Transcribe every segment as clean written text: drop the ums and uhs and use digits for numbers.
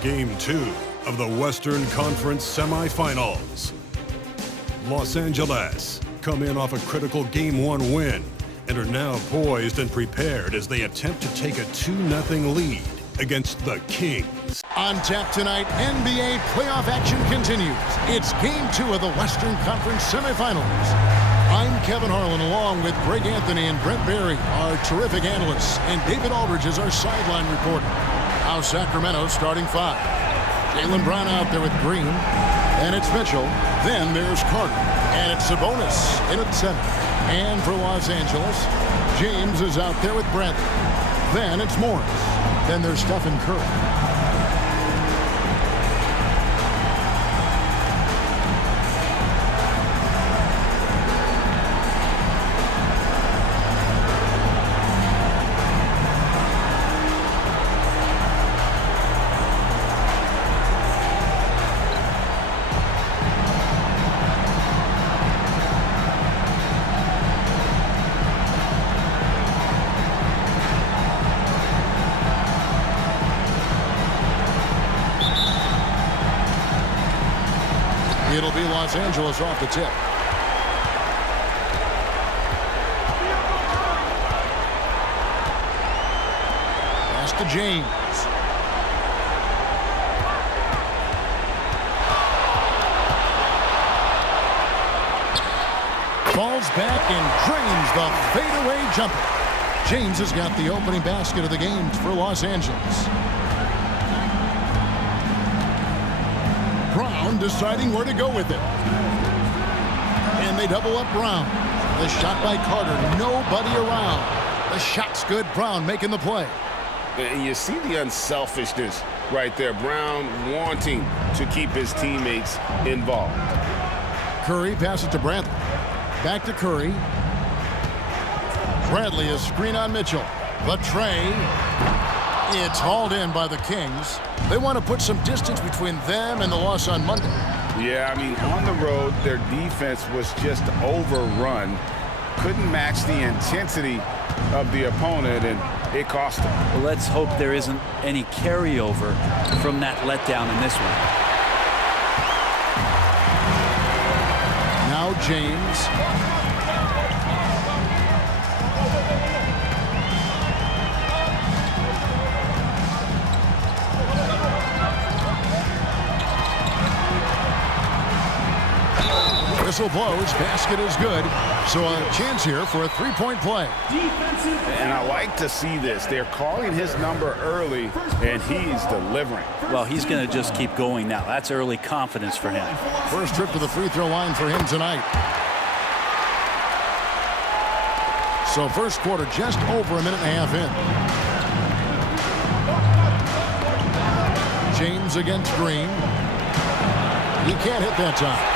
Game 2 of the Western Conference semifinals. Los Angeles come in off a critical Game 1 win and are now poised and prepared as they attempt to take a 2-0 lead against the Kings. On tap tonight, NBA playoff action continues. It's Game 2 of the Western Conference semifinals. I'm Kevin Harlan along with Greg Anthony and Brent Barry, our terrific analysts, and David Aldridge is our sideline reporter. Now Sacramento starting 5. Jaylen Brown out there with Green. And it's Mitchell. Then there's Carter. And it's Sabonis in at center. And for Los Angeles, James is out there with Brent. Then it's Morris. Then there's Stephen Curry. It'll be Los Angeles off the tip. Pass to James. Falls back and drains the fadeaway jumper. James has got the opening basket of the game for Los Angeles. Brown deciding where to go with it. And they double up Brown. The shot by Carter. Nobody around. The shot's good. Brown making the play. And you see the unselfishness right there. Brown wanting to keep his teammates involved. Curry passes to Bradley. Back to Curry. Bradley is screen on Mitchell. The tray. It's hauled in by the Kings. They want to put some distance between them and the loss on Monday. Yeah, I mean, on the road, their defense was just overrun. Couldn't match the intensity of the opponent, and it cost them. Well, let's hope there isn't any carryover from that letdown in this one. Now James. Whistle blows, basket is good. So a chance here for a three-point play. And I like to see this. They're calling his number early, and he's delivering. Well, he's going to just keep going now. That's early confidence for him. First trip to the free throw line for him tonight. So first quarter just over a minute and a half in. James against Green. He can't hit that time.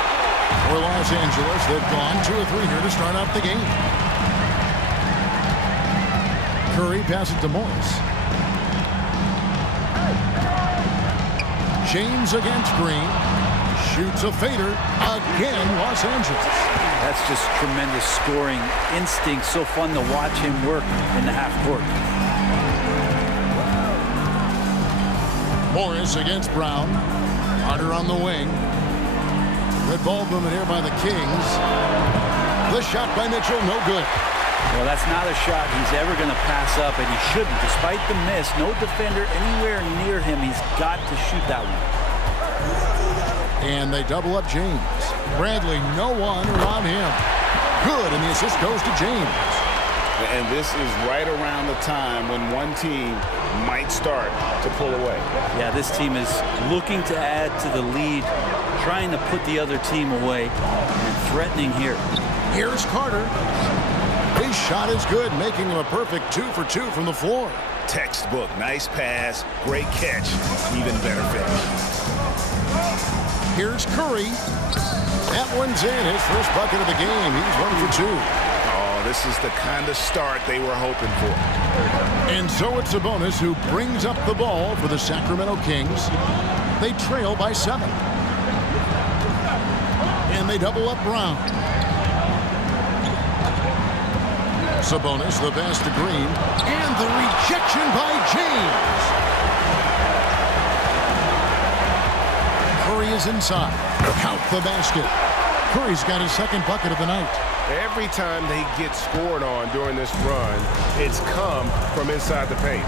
For Los Angeles, they've gone 2 of 3 here to start out the game. Curry passes to Morris. James against Green. Shoots a fader. Again, Los Angeles. That's just tremendous scoring instinct. So fun to watch him work in the half court. Morris against Brown. Carter on the wing. Good ball movement here by the Kings. The shot by Mitchell, no good. Well, that's not a shot he's ever going to pass up, and he shouldn't. Despite the miss, no defender anywhere near him. He's got to shoot that one. And they double up James. Bradley, no one around him. Good, and the assist goes to James. And this is right around the time when one team might start to pull away. Yeah, this team is looking to add to the lead, trying to put the other team away, and threatening here. Here's Carter. His shot is good, making him a perfect 2 for 2 from the floor. Textbook, nice pass, great catch, even better finish. Here's Curry. That one's in, his first bucket of the game. He's 1 for 2. Oh, this is the kind of start they were hoping for. And so it's Sabonis who brings up the ball for the Sacramento Kings. They trail by 7. And they double up Brown. Sabonis, the pass to Green. And the rejection by James. Curry is inside. Count the basket. Curry's got his second bucket of the night. Every time they get scored on during this run, it's come from inside the paint.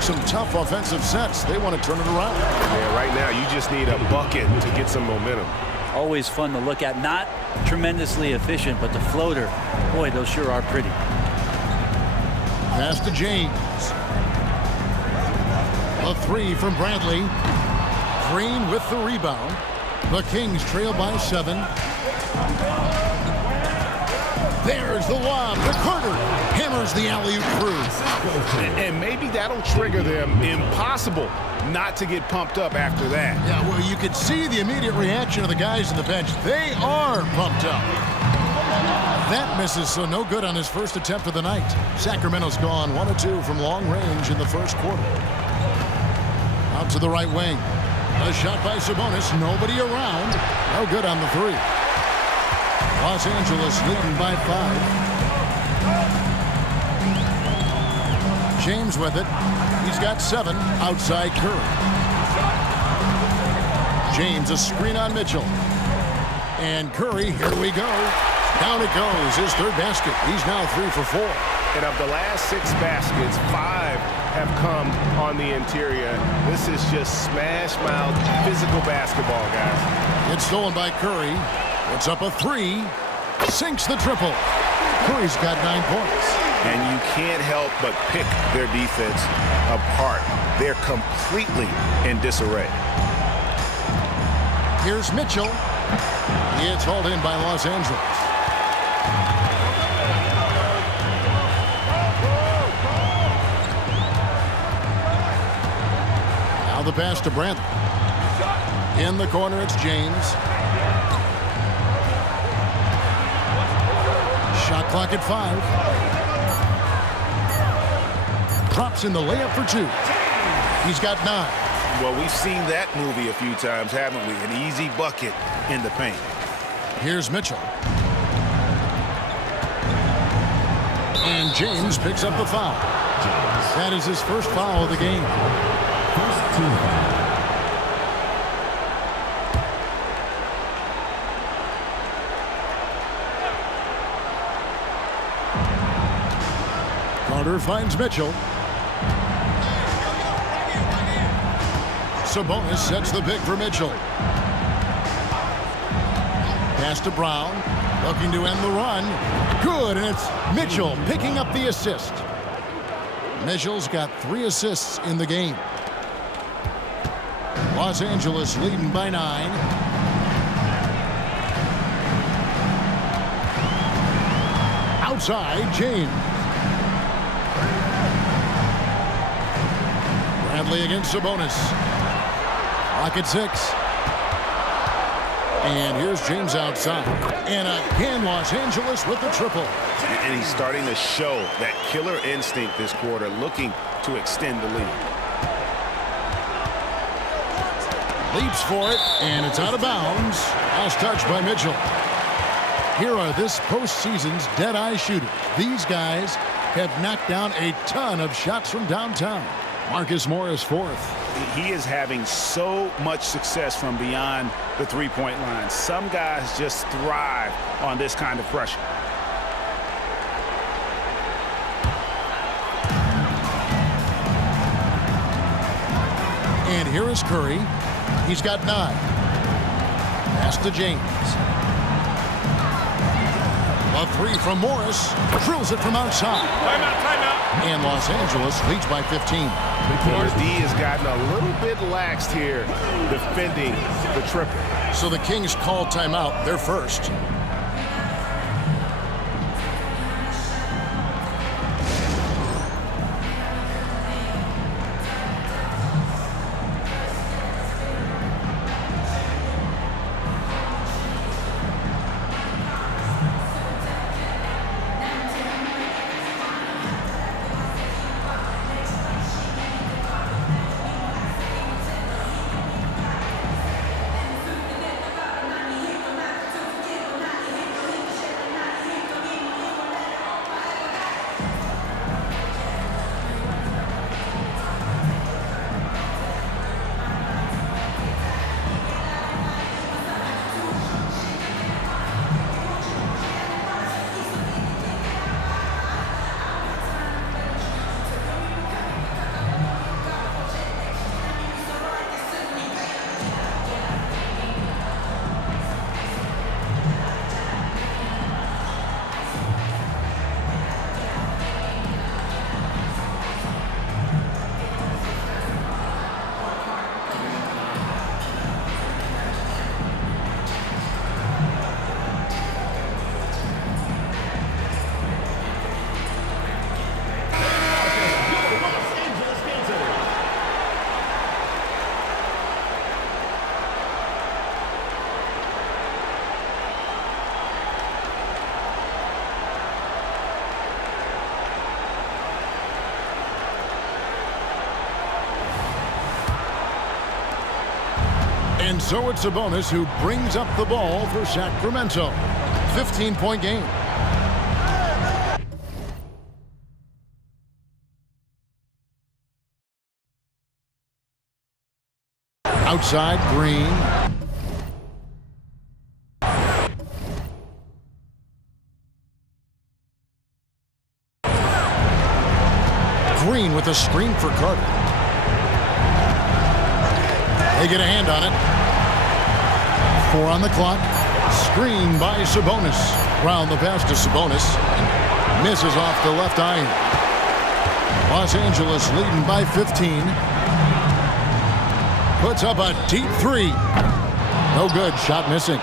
Some tough offensive sets. They want to turn it around. Yeah, right now you just need a bucket to get some momentum. Always fun to look at. Not tremendously efficient, but the floater, boy, those sure are pretty. Pass to James. A three from Bradley. Green with the rebound. The Kings trail by 7. There's the lob to Carter. Hammers the alley-oop through. And maybe that'll trigger them. Impossible not to get pumped up after that. Yeah, well, you could see the immediate reaction of the guys on the bench. They are pumped up. That misses, so no good on his first attempt of the night. Sacramento's gone 1 of 2 from long range in the first quarter. Out to the right wing. A shot by Sabonis. Nobody around. No good on the 3. Los Angeles leading by 5. James with it. He's got 7 outside Curry. James a screen on Mitchell. And Curry, here we go. Down it goes, his third basket. He's now 3 for 4. And of the last 6 baskets, 5 have come on the interior. This is just smash-mouth physical basketball, guys. It's stolen by Curry. Puts up a 3. Sinks the triple. Curry's got 9 points. And you can't help but pick their defense apart. They're completely in disarray. Here's Mitchell. It's hauled in by Los Angeles. Now the pass to Brandt. In the corner, it's James. Shot clock at 5. Drops in the layup for 2. He's got 9. Well, we've seen that movie a few times, haven't we? An easy bucket in the paint. Here's Mitchell. And James picks up the foul. That is his first foul of the game. First team foul. Carter finds Mitchell. Sabonis sets the pick for Mitchell. Pass to Brown. Looking to end the run. Good, and it's Mitchell picking up the assist. Mitchell's got 3 assists in the game. Los Angeles leading by 9. Outside, James. Bradley against Sabonis. Clock at 6. And here's James outside. And again, Los Angeles with the triple. And he's starting to show that killer instinct this quarter, looking to extend the lead. Leaps for it, and it's out of bounds. Last touch by Mitchell. Here are this postseason's dead-eye shooters. These guys have knocked down a ton of shots from downtown. Marcus Morris, 4th. He is having so much success from beyond the three-point line. Some guys just thrive on this kind of pressure. And here is Curry. He's got 9. Pass to James. A 3 from Morris. Drills it from outside. Timeout. And Los Angeles leads by 15. The D has gotten a little bit laxed here defending the triple. So the Kings call timeout. They're first. And so it's Sabonis who brings up the ball for Sacramento. 15-point game. Outside, Green. Green with a screen for Carter. They get a hand on it. 4 on the clock. Screen by Sabonis. Round the pass to Sabonis. Misses off the left iron. Los Angeles leading by 15. Puts up a deep 3. No good. Shot missing.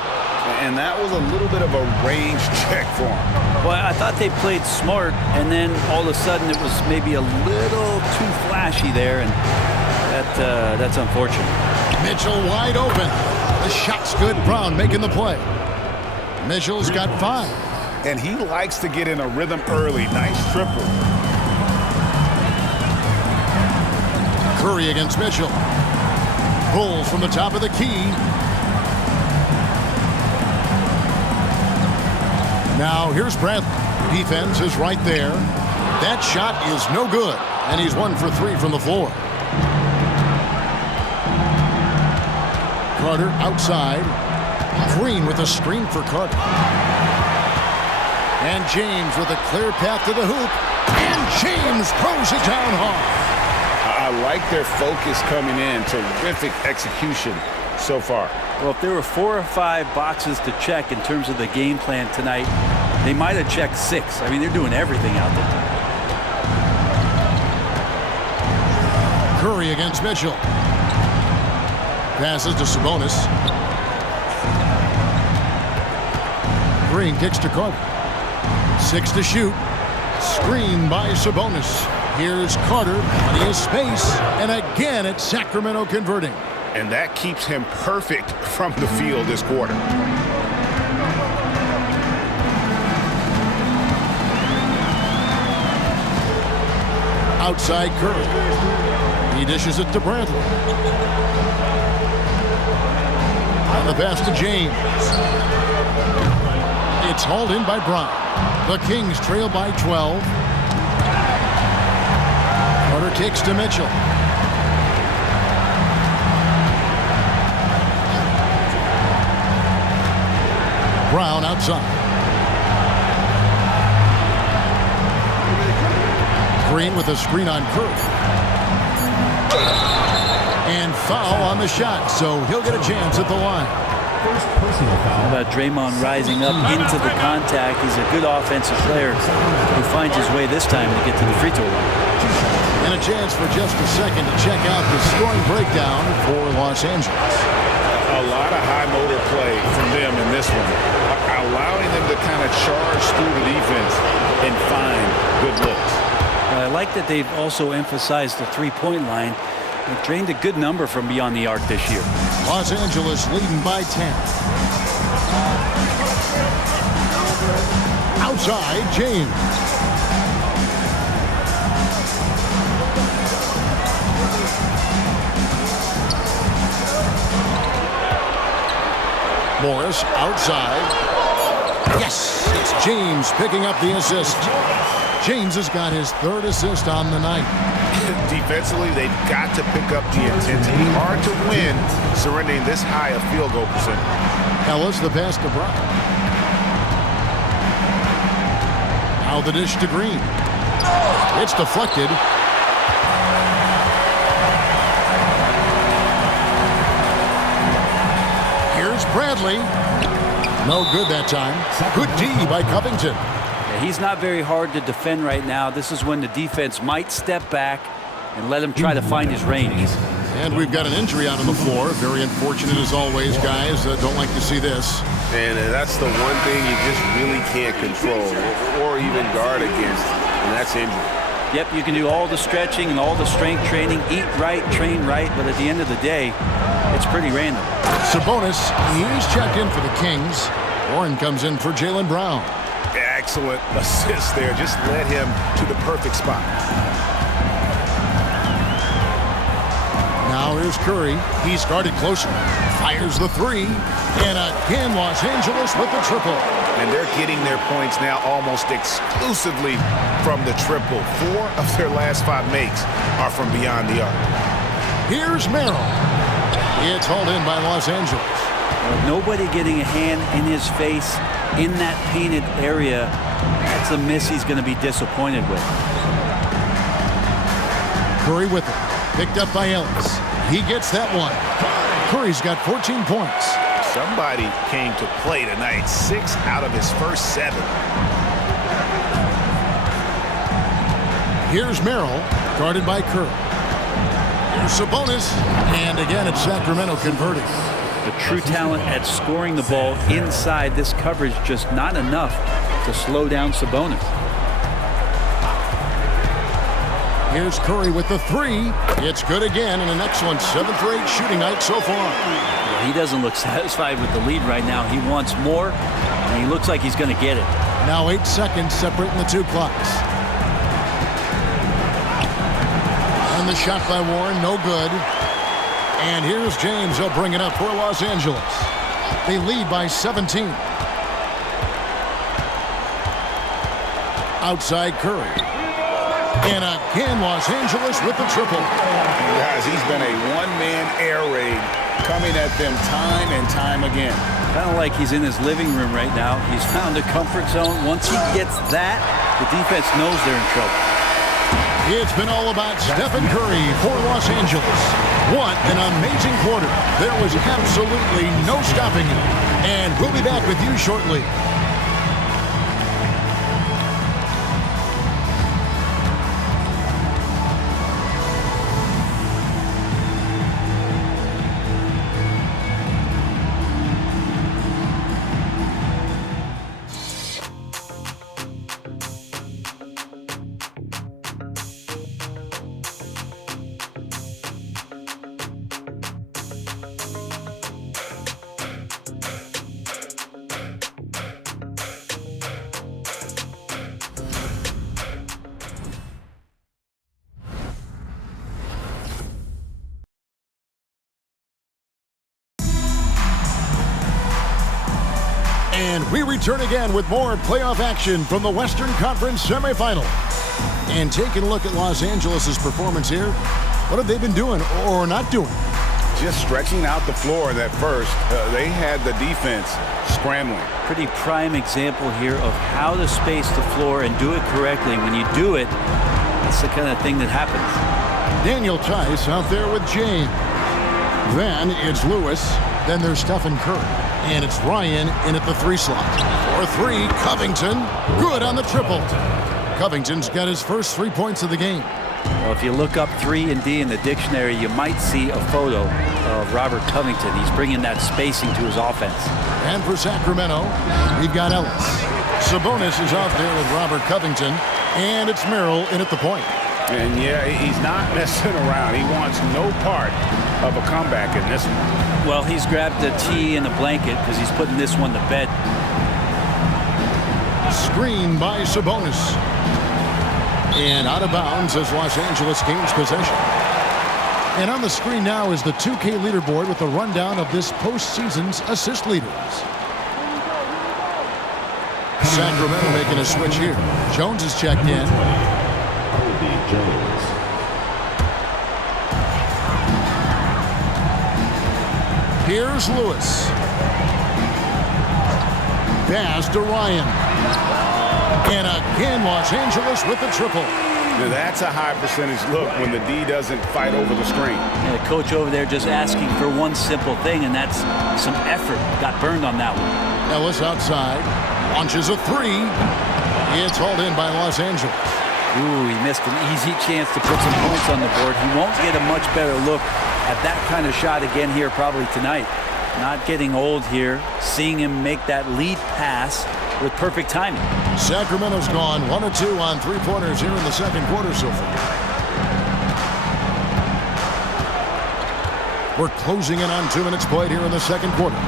And that was a little bit of a range check for him. Well, I thought they played smart, and then all of a sudden it was maybe a little too flashy there, and that's unfortunate. Mitchell wide open. The shot's good. Brown making the play. Mitchell's got 5. And he likes to get in a rhythm early. Nice triple. Curry against Mitchell. Bulls from the top of the key. Now here's Bradley. Defense is right there. That shot is no good. And he's 1 for 3 from the floor. Carter outside. Green with a screen for Carter. And James with a clear path to the hoop. And James throws it down hard. I like their focus coming in. Terrific execution so far. Well, if there were 4 or 5 boxes to check in terms of the game plan tonight, they might have checked 6. I mean, they're doing everything out there. Curry against Mitchell. Passes to Sabonis. Green kicks to Carter. 6 to shoot. Screen by Sabonis. Here's Carter. Plenty of space. And again, it's Sacramento converting. And that keeps him perfect from the field this quarter. Outside Curry. He dishes it to Bradley. On the pass to James. It's hauled in by Brown. The Kings trail by 12. Carter kicks to Mitchell. Brown outside. Green with a screen on Curry. And foul on the shot, so he'll get a chance at the line. First personal foul. How about Draymond rising up into the contact? He's a good offensive player who finds his way this time to get to the free throw line. And a chance for just a second to check out the scoring breakdown for Los Angeles. A lot of high motor play from them in this one, allowing them to kind of charge through the defense and find good looks. I like that they've also emphasized the three-point line. They've drained a good number from beyond the arc this year. Los Angeles leading by 10. Outside, James. Morris outside. Yes, it's James picking up the assist. James has got his 3rd assist on the night. Defensively, they've got to pick up the intensity. Hard to win surrendering this high a field goal percentage. Ellis the pass to Brown. Now the dish to Green. It's deflected. Here's Bradley. No good that time. Good D by Covington. Yeah, he's not very hard to defend right now. This is when the defense might step back and let him try to find his range. And we've got an injury out on the floor. Very unfortunate as always, guys. Don't like to see this. And that's the one thing you just really can't control or even guard against, and that's injury. Yep, you can do all the stretching and all the strength training, eat right, train right, but at the end of the day, it's pretty random. Sabonis, he's checked in for the Kings. Warren comes in for Jaylen Brown. Excellent assist there. Just led him to the perfect spot. Now Now here's Curry. He started closer. Fires the three. And again, Los Angeles with the triple. And they're getting their points now almost exclusively from the triple. 4 of their last 5 makes are from beyond the arc. Here's Merrill. It's hauled in by Los Angeles. Nobody getting a hand in his face in that painted area. That's a miss he's going to be disappointed with. Curry with it. Picked up by Ellis. He gets that one. Curry's got 14 points. Somebody came to play tonight. 6 out of his first 7. Here's Merrill, guarded by Curry. Here's Sabonis. And again, it's Sacramento converting. The true talent at scoring the ball inside this coverage, just not enough to slow down Sabonis. Here's Curry with the three. It's good again, and an excellent 7th for 8 shooting night so far. Well, he doesn't look satisfied with the lead right now. He wants more, and he looks like he's going to get it. Now 8 seconds separating the 2 clocks. And the shot by Warren, no good. And here's James. He'll bring it up for Los Angeles. They lead by 17. Outside Curry. And again, Los Angeles with the triple. Guys, he's been a one-man air raid coming at them time and time again. Kind of like he's in his living room right now. He's found a comfort zone. Once he gets that, the defense knows they're in trouble. It's been all about Stephen Curry for Los Angeles. What an amazing quarter. There was absolutely no stopping him. And we'll be back with you shortly. And we return again with more playoff action from the Western Conference semifinals. And taking a look at Los Angeles' performance here, what have they been doing or not doing? Just stretching out the floor at first. They had the defense scrambling. Pretty prime example here of how to space the floor and do it correctly. When you do it, that's the kind of thing that happens. Daniel Tice out there with James. Then it's Lewis. Then there's Stephen Curry. And it's Ryan in at the 3 slot. For 3, Covington. Good on the triple. Covington's got his first 3 points of the game. Well, if you look up 3 and D in the dictionary, you might see a photo of Robert Covington. He's bringing that spacing to his offense. And for Sacramento, we've got Ellis. Sabonis is out there with Robert Covington. And it's Merrill in at the point. And yeah, he's not messing around. He wants no part of a comeback in this one. Well, he's grabbed a tee and a blanket because he's putting this one to bed. Screen by Sabonis. And out of bounds as Los Angeles gains possession. And on the screen now is the 2K leaderboard with a rundown of this postseason's assist leaders. Sacramento making a switch here. Jones is checked in. Jones. Here's Lewis. Pass to Ryan. And again, Los Angeles with the triple. Now that's a high percentage look when the D doesn't fight over the screen. And the coach over there just asking for one simple thing, and that's some effort. Got burned on that one. Ellis outside. Launches a 3. It's hauled in by Los Angeles. Ooh, he missed an easy chance to put some points on the board. He won't get a much better look at that kind of shot again here probably tonight. Not getting old here. Seeing him make that lead pass with perfect timing. Sacramento's gone 1 of 2 on 3-pointers here in the second quarter so far. We're closing in on 2 minutes played here in the second quarter.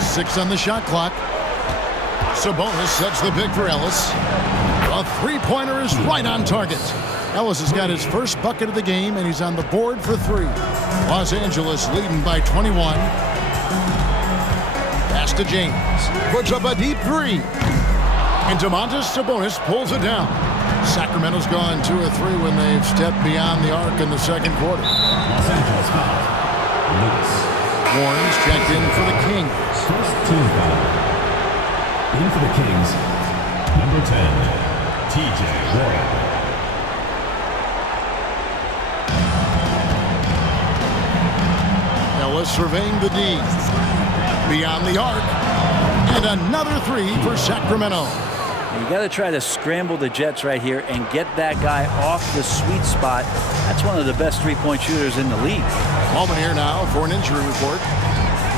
Six on the shot clock. Sabonis sets the pick for Ellis. A three-pointer is right on target. Ellis has got his first bucket of the game, and he's on the board for 3. Los Angeles leading by 21. Pass to James. Puts up a deep 3. And Domantas Sabonis pulls it down. Sacramento's gone 2 or 3 when they've stepped beyond the arc in the second quarter. Los Angeles foul. Lewis. Warren's checked in for the Kings. First team foul. In for the Kings, number 10, T.J. Warren. Ellis surveying the D. Beyond the arc. And another 3 for Sacramento. You got to try to scramble the Jets right here and get that guy off the sweet spot. That's one of the best three-point shooters in the league. Moment here now for an injury report.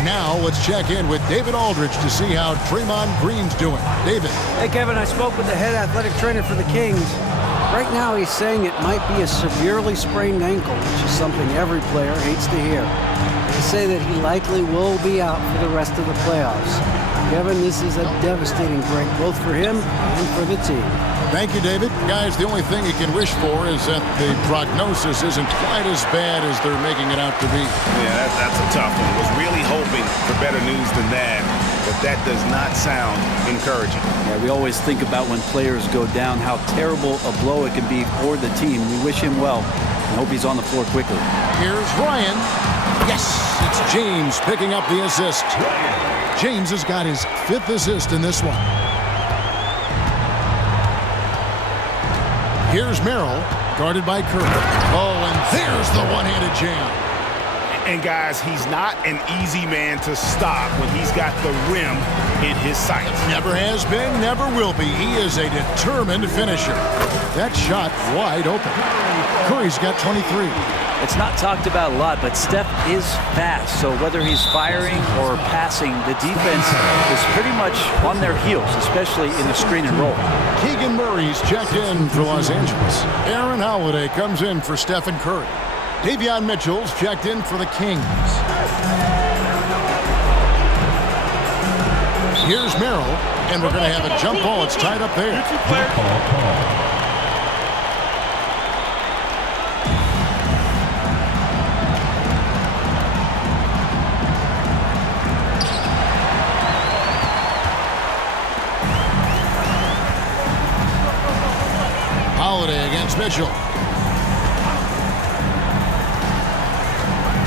Now let's check in with David Aldridge to see how Draymond Green's doing. David. Hey, Kevin, I spoke with the head athletic trainer for the Kings. Right now he's saying it might be a severely sprained ankle, which is something every player hates to hear. They say that he likely will be out for the rest of the playoffs. Kevin, this is a devastating break, both for him and for the team. Thank you, David. Guys, the only thing you can wish for is that the prognosis isn't quite as bad as they're making it out to be. Yeah, that's a tough one. Was really hoping for better news than that, but that does not sound encouraging. Yeah, we always think about when players go down, how terrible a blow it can be for the team. We wish him well and hope he's on the floor quickly. Here's Ryan. Yes, it's James picking up the assist. James has got his 5th assist in this one. Here's Merrill, guarded by Curry. Oh, and there's the one-handed jam. And guys, he's not an easy man to stop when he's got the rim in his sights. Never has been, never will be. He is a determined finisher. That shot wide open. Curry's got 23. It's not talked about a lot, but Steph is fast. So whether he's firing or passing, the defense is pretty much on their heels, especially in the screen and roll. Keegan Murray's checked in for Los Angeles. Aaron Holiday comes in for Stephen Curry. Davion Mitchell's checked in for the Kings. Here's Merrill, and we're going to have a jump ball. It's tied up there. Holiday against Mitchell.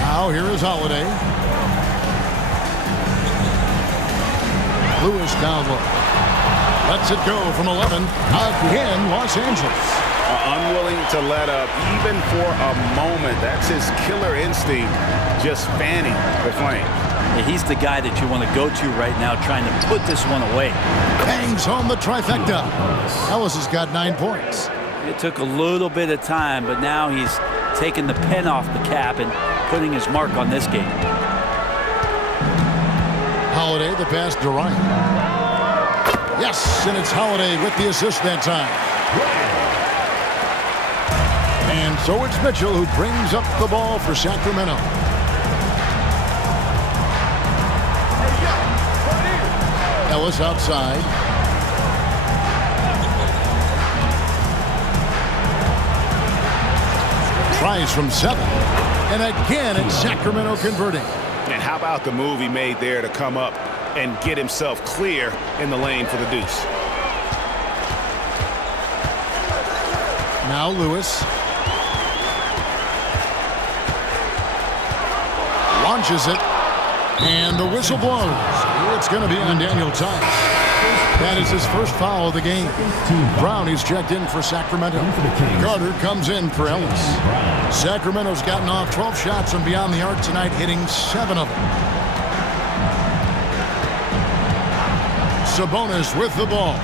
Now here is Holiday. Lewis down low. Lets it go from 11. Again, Los Angeles. Unwilling to let up even for a moment. That's his killer instinct, just fanning the flame. Yeah, he's the guy that you want to go to right now, trying to put this one away. Bangs home the trifecta. Ellis has got 9 points. It took a little bit of time, but now he's taking the pen off the cap and putting his mark on this game. Holiday, the pass to Ryan. Yes, and it's Holiday with the assist that time. And so it's Mitchell who brings up the ball for Sacramento. Ellis outside. Tries from 7. And again, it's Sacramento converting. And how about the move he made there to come up and get himself clear in the lane for the deuce. Now Lewis. Launches it. And the whistle blows. It's going to be on Daniel Tice. That is his first foul of the game. Brown is checked in for Sacramento. Carter comes in for Ellis. Sacramento's gotten off 12 shots from beyond the arc tonight, hitting 7 of them. Sabonis with the ball.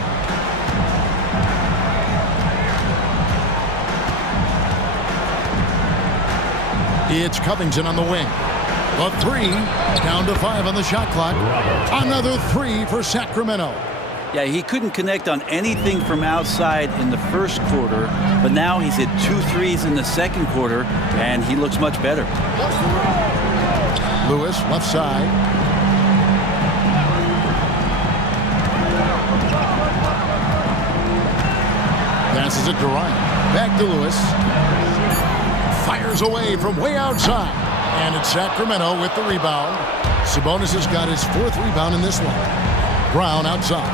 It's Covington on the wing. A 3, down to 5 on the shot clock. Another 3 for Sacramento. Yeah, he couldn't connect on anything from outside in the first quarter, but now he's hit 2 threes in the second quarter, and he looks much better. Lewis, left side. Passes it to Ryan. Back to Lewis. Fires away from way outside. And it's Sacramento with the rebound. Sabonis has got his 4th rebound in this one. Brown outside.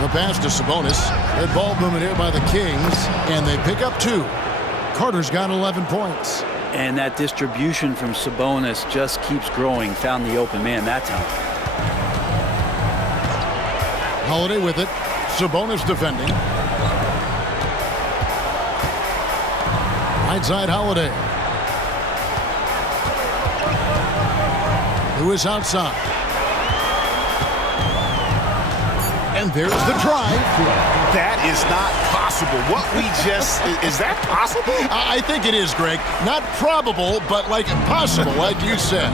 The pass to Sabonis. Good ball movement here by the Kings. And they pick up 2. Carter's got 11 points. And that distribution from Sabonis just keeps growing. Found the open man that time. Holiday with it. Sabonis defending. Right side Holiday. Lewis outside. And there's the drive. That is not possible. What we just, is that possible? I think it is, Greg. Not probable, but like possible, like you said.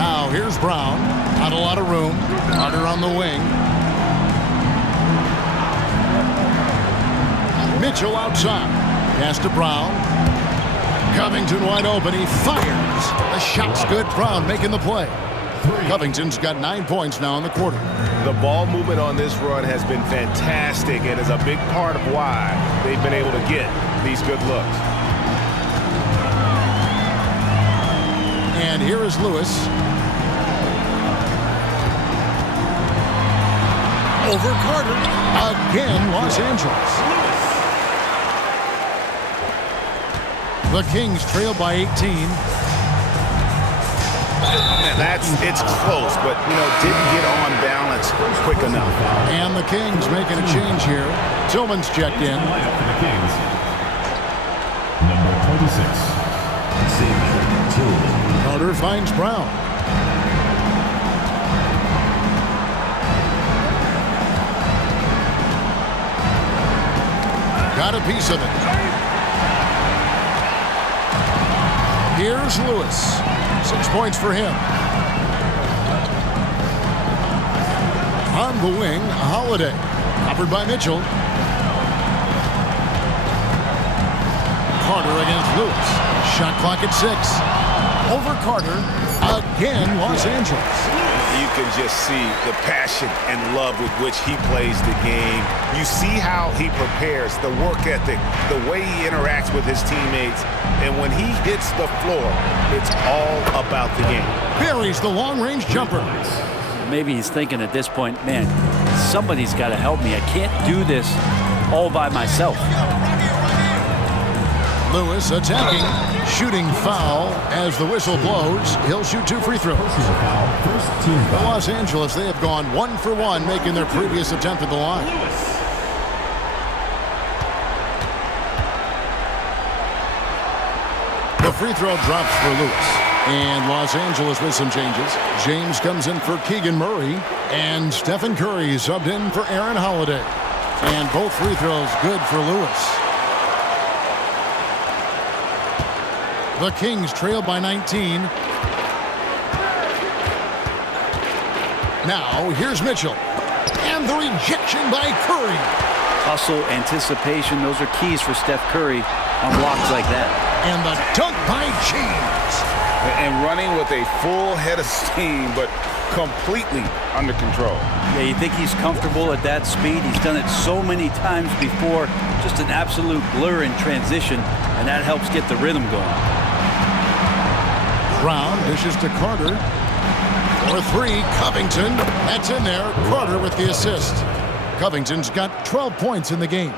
Now here's Brown. Not a lot of room. Carter on the wing. Mitchell outside. Pass to Brown. Covington wide open. He fires. The shot's good. Brown making the play. Covington's got 9 points now in the quarter. The ball movement on this run has been fantastic and is a big part of why they've been able to get these good looks. And here is Lewis. Over Carter. Again, Los Angeles. The Kings trail by 18. It's close, but, didn't get on balance quick enough. And the Kings making a change here. Tillman's checked in. For the Kings. Number 26, Xavier Tillman. Carter finds Brown. Got a piece of it. Here's Lewis. 6 points for him. On the wing, Holiday. Covered by Mitchell. Carter against Lewis. Shot clock at 6. Over Carter. Again, Los Angeles. You can just see the passion and love with which he plays the game. You see how he prepares, the work ethic, the way he interacts with his teammates. And when he hits the floor, it's all about the game. Buries the long-range jumper. Maybe he's thinking at this point, man, somebody's got to help me. I can't do this all by myself. Lewis attacking, shooting foul as the whistle blows. He'll shoot 2 free throws. The Los Angeles, they have gone 1 for 1, making their previous attempt at the line. The free throw drops for Lewis. And Los Angeles with some changes. James comes in for Keegan Murray. And Stephen Curry subbed in for Aaron Holiday. And both free throws good for Lewis. The Kings trail by 19. Now, here's Mitchell. And the rejection by Curry. Hustle, anticipation, those are keys for Steph Curry on blocks like that. And the dunk by James. And running with a full head of steam, but completely under control. Yeah, you think he's comfortable at that speed. He's done it so many times before. Just an absolute blur in transition, and that helps get the rhythm going. Brown dishes to Carter. For 3, Covington. That's in there. Carter with the assist. Covington's got 12 points in the game.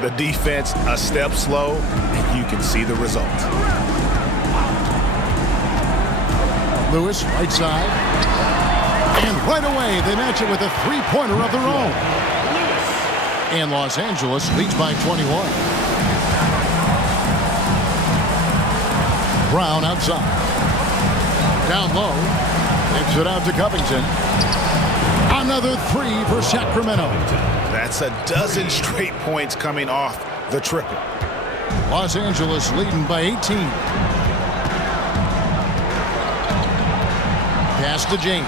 The defense a step slow, and you can see the result. Lewis, right side. And right away, they match it with a 3-pointer of their own. And Los Angeles leads by 21. Brown outside. Down low. Takes it out to Covington. Another 3 for Sacramento. That's a dozen straight points coming off the triple. Los Angeles leading by 18. Pass to James.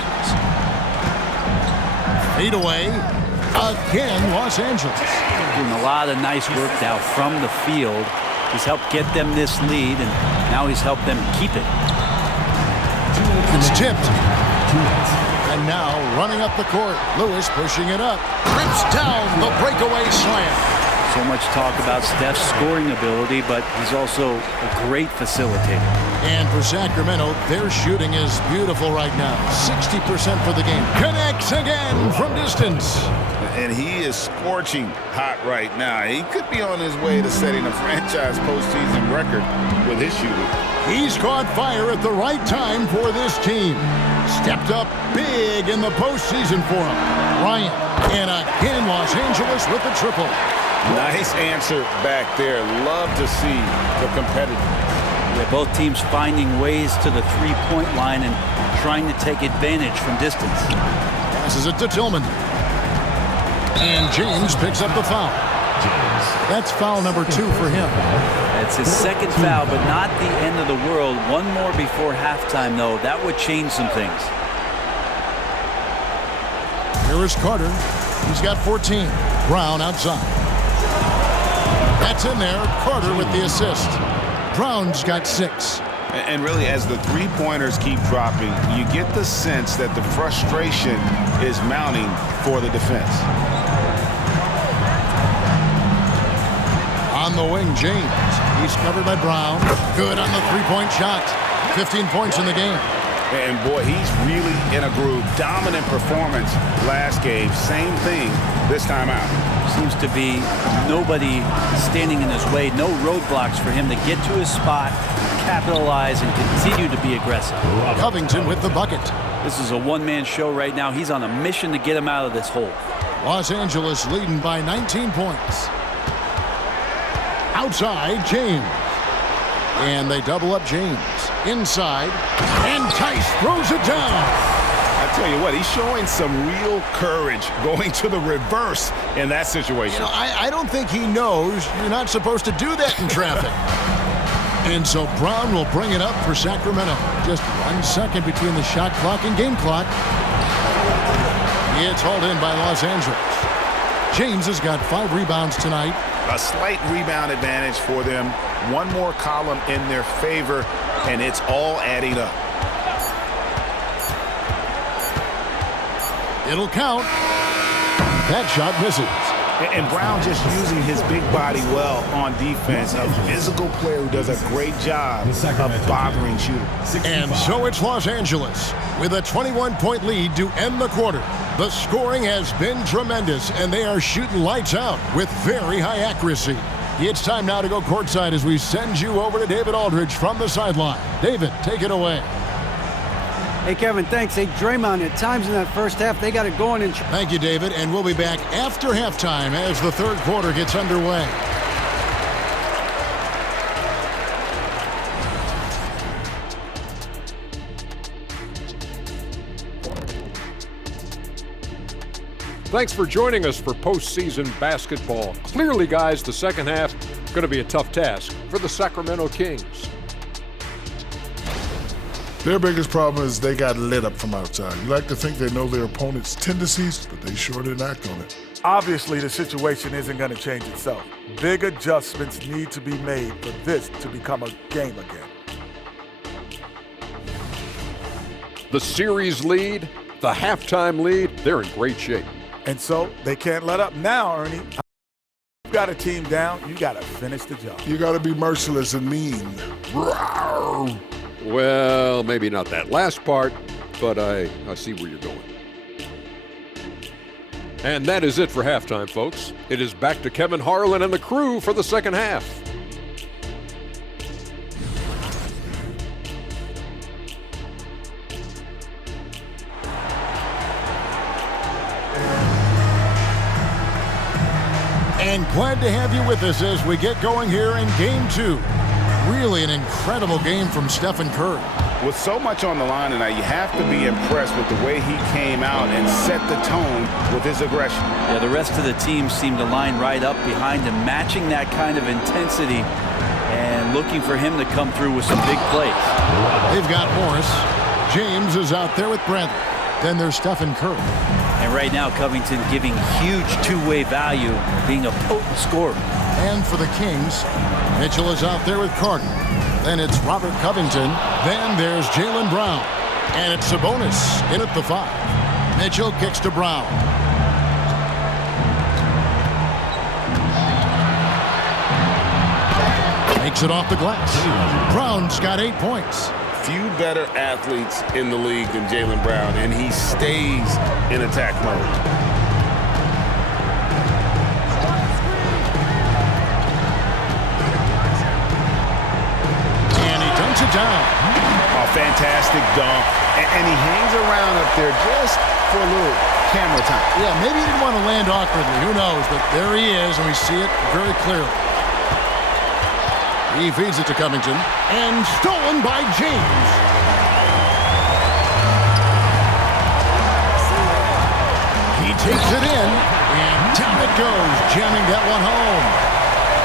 Fade away. Again, Los Angeles. Doing a lot of nice work now from the field. He's helped get them this lead, and now he's helped them keep it. It's tipped. And now running up the court. Lewis pushing it up. Rips down the breakaway slam. So much talk about Steph's scoring ability, but he's also a great facilitator. And for Sacramento, their shooting is beautiful right now. 60% for the game. Connects again from distance. And he is scorching hot right now. He could be on his way to setting a franchise postseason record with his shooting. He's caught fire at the right time for this team. Stepped up big in the postseason for him. Bryant, and again Los Angeles with the triple. Nice answer back there. Love to see the competitiveness. Yeah, both teams finding ways to the three-point line and trying to take advantage from distance. Passes it to Tillman. And James picks up the foul. That's foul number 2 for him. It's his second foul, but not the end of the world. One more before halftime, though. That would change some things. Here is Carter. He's got 14. Brown outside. That's in there. Carter with the assist. Brown's got 6. And really, as the three-pointers keep dropping, you get the sense that the frustration is mounting for the defense. On the wing, James. He's covered by Brown. Good on the three-point shot. 15 points in the game. And boy, he's really in a groove. Dominant performance last game. Same thing this time out. Seems to be nobody standing in his way. No roadblocks for him to get to his spot, capitalize, and continue to be aggressive. Covington with the bucket. This is a one-man show right now. He's on a mission to get him out of this hole. Los Angeles leading by 19 points. Outside, James. And they double up James. Inside. And Tice throws it down. I tell you what, he's showing some real courage going to the reverse in that situation. You know, I don't think he knows you're not supposed to do that in traffic. And so Brown will bring it up for Sacramento. Just 1 second between the shot clock and game clock. It's hauled in by Los Angeles. James has got 5 rebounds tonight. A slight rebound advantage for them. One more column in their favor, and it's all adding up. It'll count. That shot misses. And Brown just using his big body well on defense. A physical player who does a great job of bothering shooters. And so it's Los Angeles with a 21-point lead to end the quarter. The scoring has been tremendous, and they are shooting lights out with very high accuracy. It's time now to go courtside as we send you over to David Aldridge from the sideline. David, take it away. Hey, Kevin, thanks. Hey, Draymond, at times in that first half, they got it going. Thank you, David, and we'll be back after halftime as the third quarter gets underway. Thanks for joining us for postseason basketball. Clearly, guys, the second half going to be a tough task for the Sacramento Kings. Their biggest problem is they got lit up from outside. You like to think they know their opponent's tendencies, but they sure didn't act on it. Obviously, the situation isn't going to change itself. Big adjustments need to be made for this to become a game again. The series lead, the halftime lead, they're in great shape. And so they can't let up now, Ernie. You've got a team down, you got to finish the job. You got to be merciless and mean. Rawr. Well, maybe not that last part, but I see where you're going. And that is it for halftime, folks. It is back to Kevin Harlan and the crew for the second half. And glad to have you with us as we get going here in Game 2. Really an incredible game from Stephen Curry. With so much on the line tonight, you have to be impressed with the way he came out and set the tone with his aggression. Yeah, the rest of the team seemed to line right up behind him, matching that kind of intensity and looking for him to come through with some big plays. They've got Morris. James is out there with Bradley. Then there's Stephen Curry. And right now, Covington giving huge two-way value, being a potent scorer. And for the Kings, Mitchell is out there with Carter. Then it's Robert Covington. Then there's Jaylen Brown. And it's Sabonis in at the 5. Mitchell kicks to Brown. Makes it off the glass. Brown's got 8 points. Few better athletes in the league than Jaylen Brown, and he stays in attack mode. And he dunks it down. A fantastic dunk, and he hangs around up there just for a little camera time. Yeah, maybe he didn't want to land awkwardly. Who knows? But there he is, and we see it very clearly. He feeds it to Covington, and stolen by James. He takes it in, and down it goes, jamming that one home.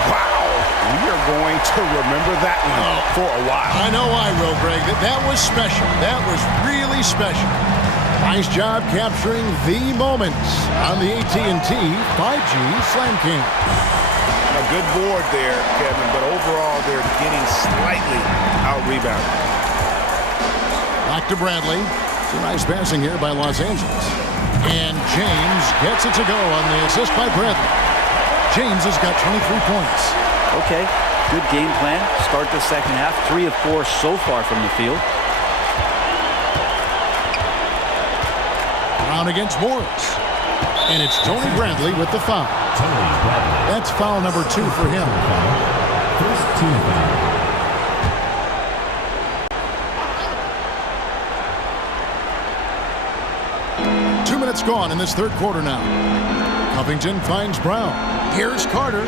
Wow, we are going to remember that one for a while. I know I will, Greg. That was special. That was really special. Nice job capturing the moments on the AT&T 5G Slam King. A good board there, Kevin, but overall they're getting slightly out-rebounded. Back to Bradley. Some nice passing here by Los Angeles. And James gets it to go on the assist by Bradley. James has got 23 points. Okay, good game plan. Start the second half. 3 of 4 so far from the field. Brown against Morris. And it's Tony Bradley with the foul. That's foul number 2 for him. First team foul. 2 minutes gone in this third quarter now. Covington finds Brown. Here's Carter.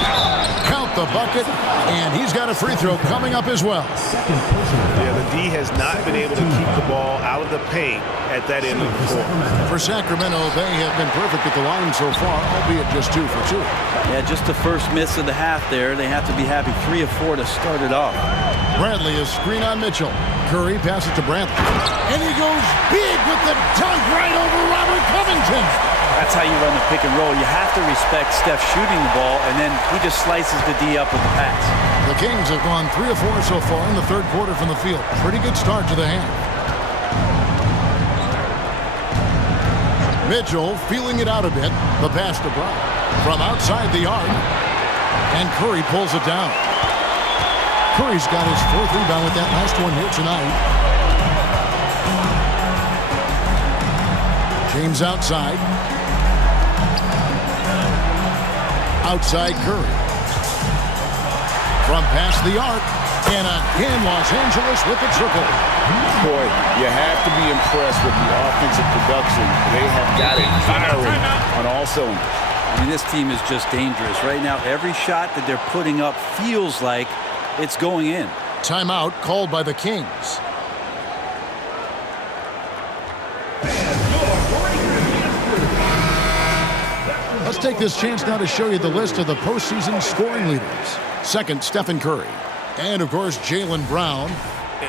Count the bucket, and he's got a free throw coming up as well. Yeah, the D has not been able to keep the ball out of the paint at that end of the floor. For Sacramento, they have been perfect at the line so far, albeit just 2 for 2. Yeah, just the first miss of the half there. They have to be happy. 3 of 4 to start it off. Bradley is screen on Mitchell. Curry passes to Bradley. And he goes big with the dunk right over Robert Covington. That's how you run the pick and roll. You have to respect Steph shooting the ball, and then he just slices the D up with the pass. The Kings have gone 3 of 4 so far in the third quarter from the field. Pretty good start to the half. Mitchell feeling it out a bit. The pass to Brown from outside the arc. And Curry pulls it down. Curry's got his 4th rebound with that last one here tonight. James outside. Outside Curry. From past the arc. And again, Los Angeles with the triple. Boy, you have to be impressed with the offensive production. They have got it firing on all cylinders. I mean, this team is just dangerous. Right now, every shot that they're putting up feels like it's going in. Timeout called by the Kings. Let's take this chance now to show you the list of the postseason scoring leaders. Second, Stephen Curry. And, of course, Jaylen Brown.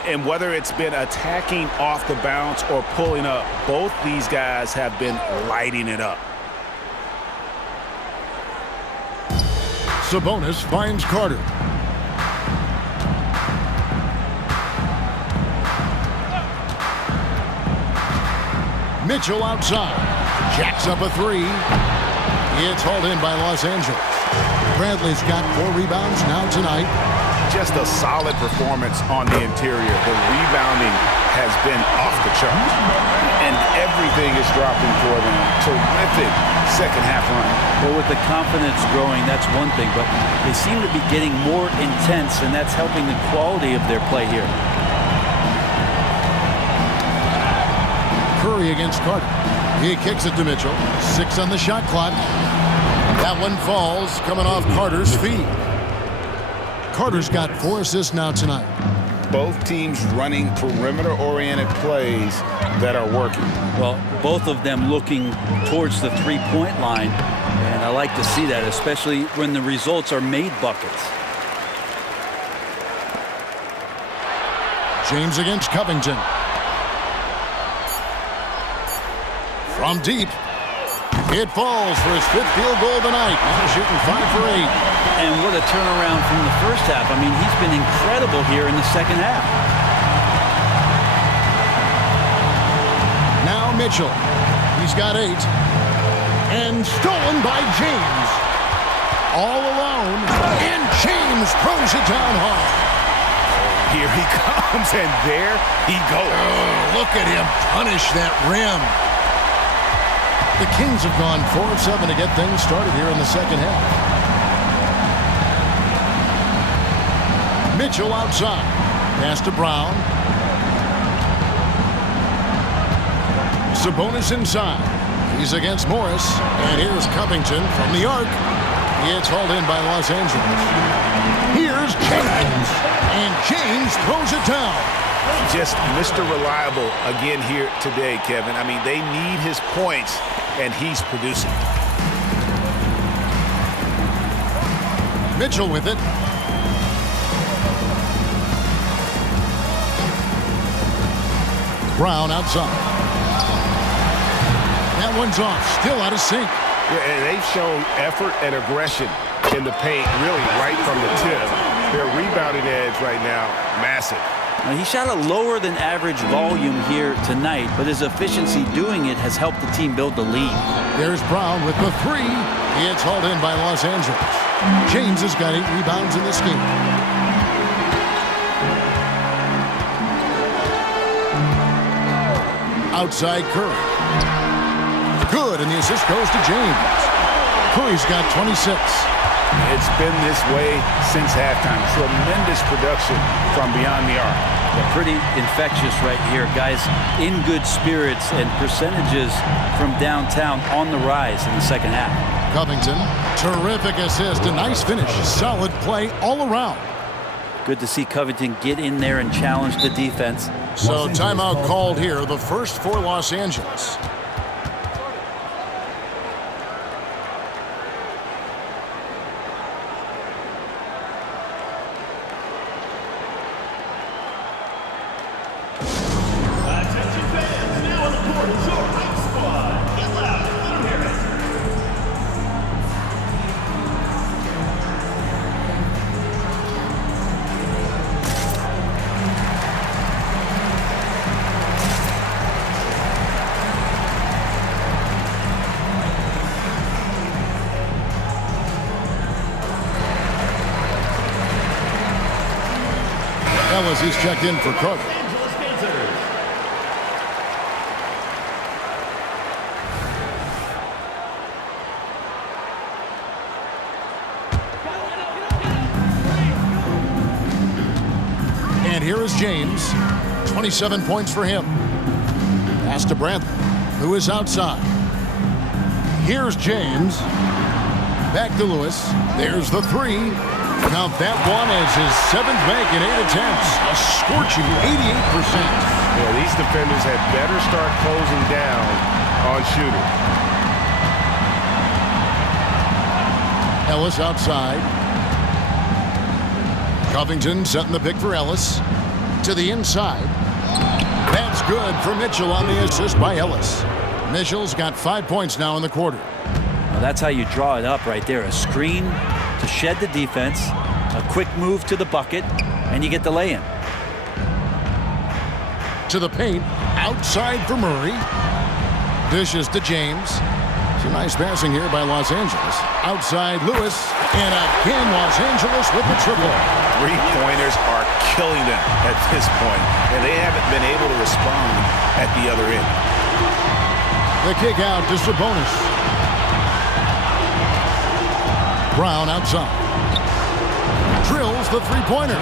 And whether it's been attacking off the bounce or pulling up, both these guys have been lighting it up. Sabonis finds Carter. Mitchell outside. Jacks up a 3. It's hauled in by Los Angeles. Bradley's got 4 rebounds now tonight. Just a solid performance on the interior. The rebounding has been off the charts. And everything is dropping for them. Terrific second half run. Well, with the confidence growing, that's one thing, but they seem to be getting more intense, and that's helping the quality of their play here. Curry against Carter. He kicks it to Mitchell. 6 on the shot clock. That one falls, coming off Carter's feet. Carter's got 4 assists now tonight. Both teams running perimeter-oriented plays that are working. Well, both of them looking towards the three-point line, and I like to see that, especially when the results are made buckets. James against Covington. From deep. It falls for his 5th field goal tonight. Now shooting 5 for 8. And what a turnaround from the first half. I mean, he's been incredible here in the second half. Mitchell. He's got 8. And stolen by James. All alone. And James throws it down hard. Here he comes, and there he goes. Oh, look at him punish that rim. The Kings have gone 4 of 7 to get things started here in the second half. Mitchell outside. Pass to Brown. Sabonis inside. He's against Morris. And here's Covington from the arc. It's hauled in by Los Angeles. Here's James. And James throws it down. Just Mr. Reliable again here today, Kevin. I mean, they need his points, and he's producing. Mitchell with it. Brown outside. That one's off. Still out of sync. Yeah, and they've shown effort and aggression in the paint, really right from the tip. Their rebounding edge right now, massive. Now, he shot a lower than average volume here tonight, but his efficiency doing it has helped the team build the lead. There's Brown with the 3. It's hauled in by Los Angeles. James has got 8 rebounds in this game. Outside Curry. Good, and the assist goes to James. Curry's got 26. It's been this way since halftime. Tremendous production from beyond the arc. Yeah, pretty infectious right here, guys. In good spirits, and percentages from downtown on the rise in the second half. Covington, terrific assist, a nice finish. Solid play all around. Good to see Covington get in there and challenge the defense. So timeout called here, the first for Los Angeles. Ellis, he's checked in for Cook. And here is James. 27 points for him. Pass to Brantley, who is outside. Here's James. Back to Lewis. There's the 3. Count that one as his 7th make in 8 attempts. A scorching 88%. Yeah, these defenders had better start closing down on shooting. Ellis outside. Covington setting the pick for Ellis. To the inside. That's good for Mitchell on the assist by Ellis. Mitchell's got 5 points now in the quarter. Well, that's how you draw it up right there. A screen to shed the defense, a quick move to the bucket, and you get the lay-in. To the paint, outside for Murray. Dishes to James. Some nice passing here by Los Angeles. Outside Lewis, and again Los Angeles with the triple. 3-pointers are killing them at this point, and they haven't been able to respond at the other end. The kick out to Sabonis. Brown outside. Drills the 3-pointer.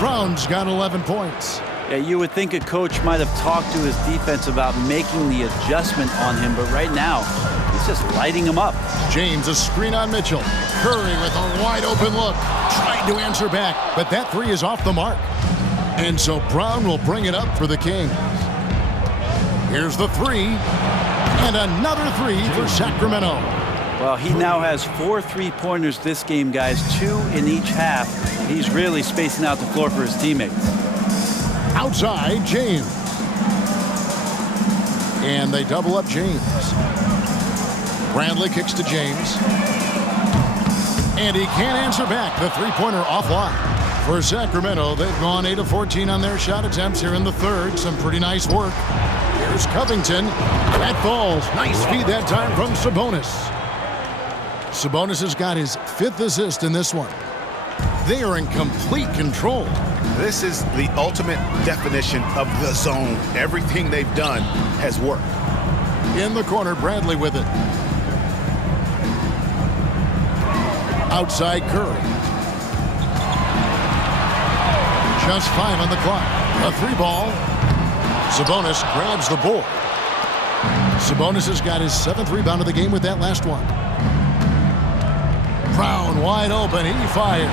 Brown's got 11 points. Yeah, you would think a coach might have talked to his defense about making the adjustment on him, but right now, he's just lighting him up. James, a screen on Mitchell. Curry with a wide open look. Trying to answer back, but that 3 is off the mark. And so Brown will bring it up for the Kings. Here's the 3. And another 3 for Sacramento. Well, he now has 4 3-pointers this game, guys, 2 in each half. He's really spacing out the floor for his teammates. Outside, James. And they double up James. Brantley kicks to James. And he can't answer back. The 3-pointer offline. For Sacramento, they've gone 8 of 14 on their shot attempts here in the third. Some pretty nice work. Here's Covington. That falls. Nice feed that time from Sabonis. Sabonis has got his 5th assist in this one. They are in complete control. This is the ultimate definition of the zone. Everything they've done has worked. In the corner, Bradley with it. Outside Curry. Just 5 on the clock. A 3-ball. Sabonis grabs the board. Sabonis has got his 7th rebound of the game with that last one. Brown wide open. He fires.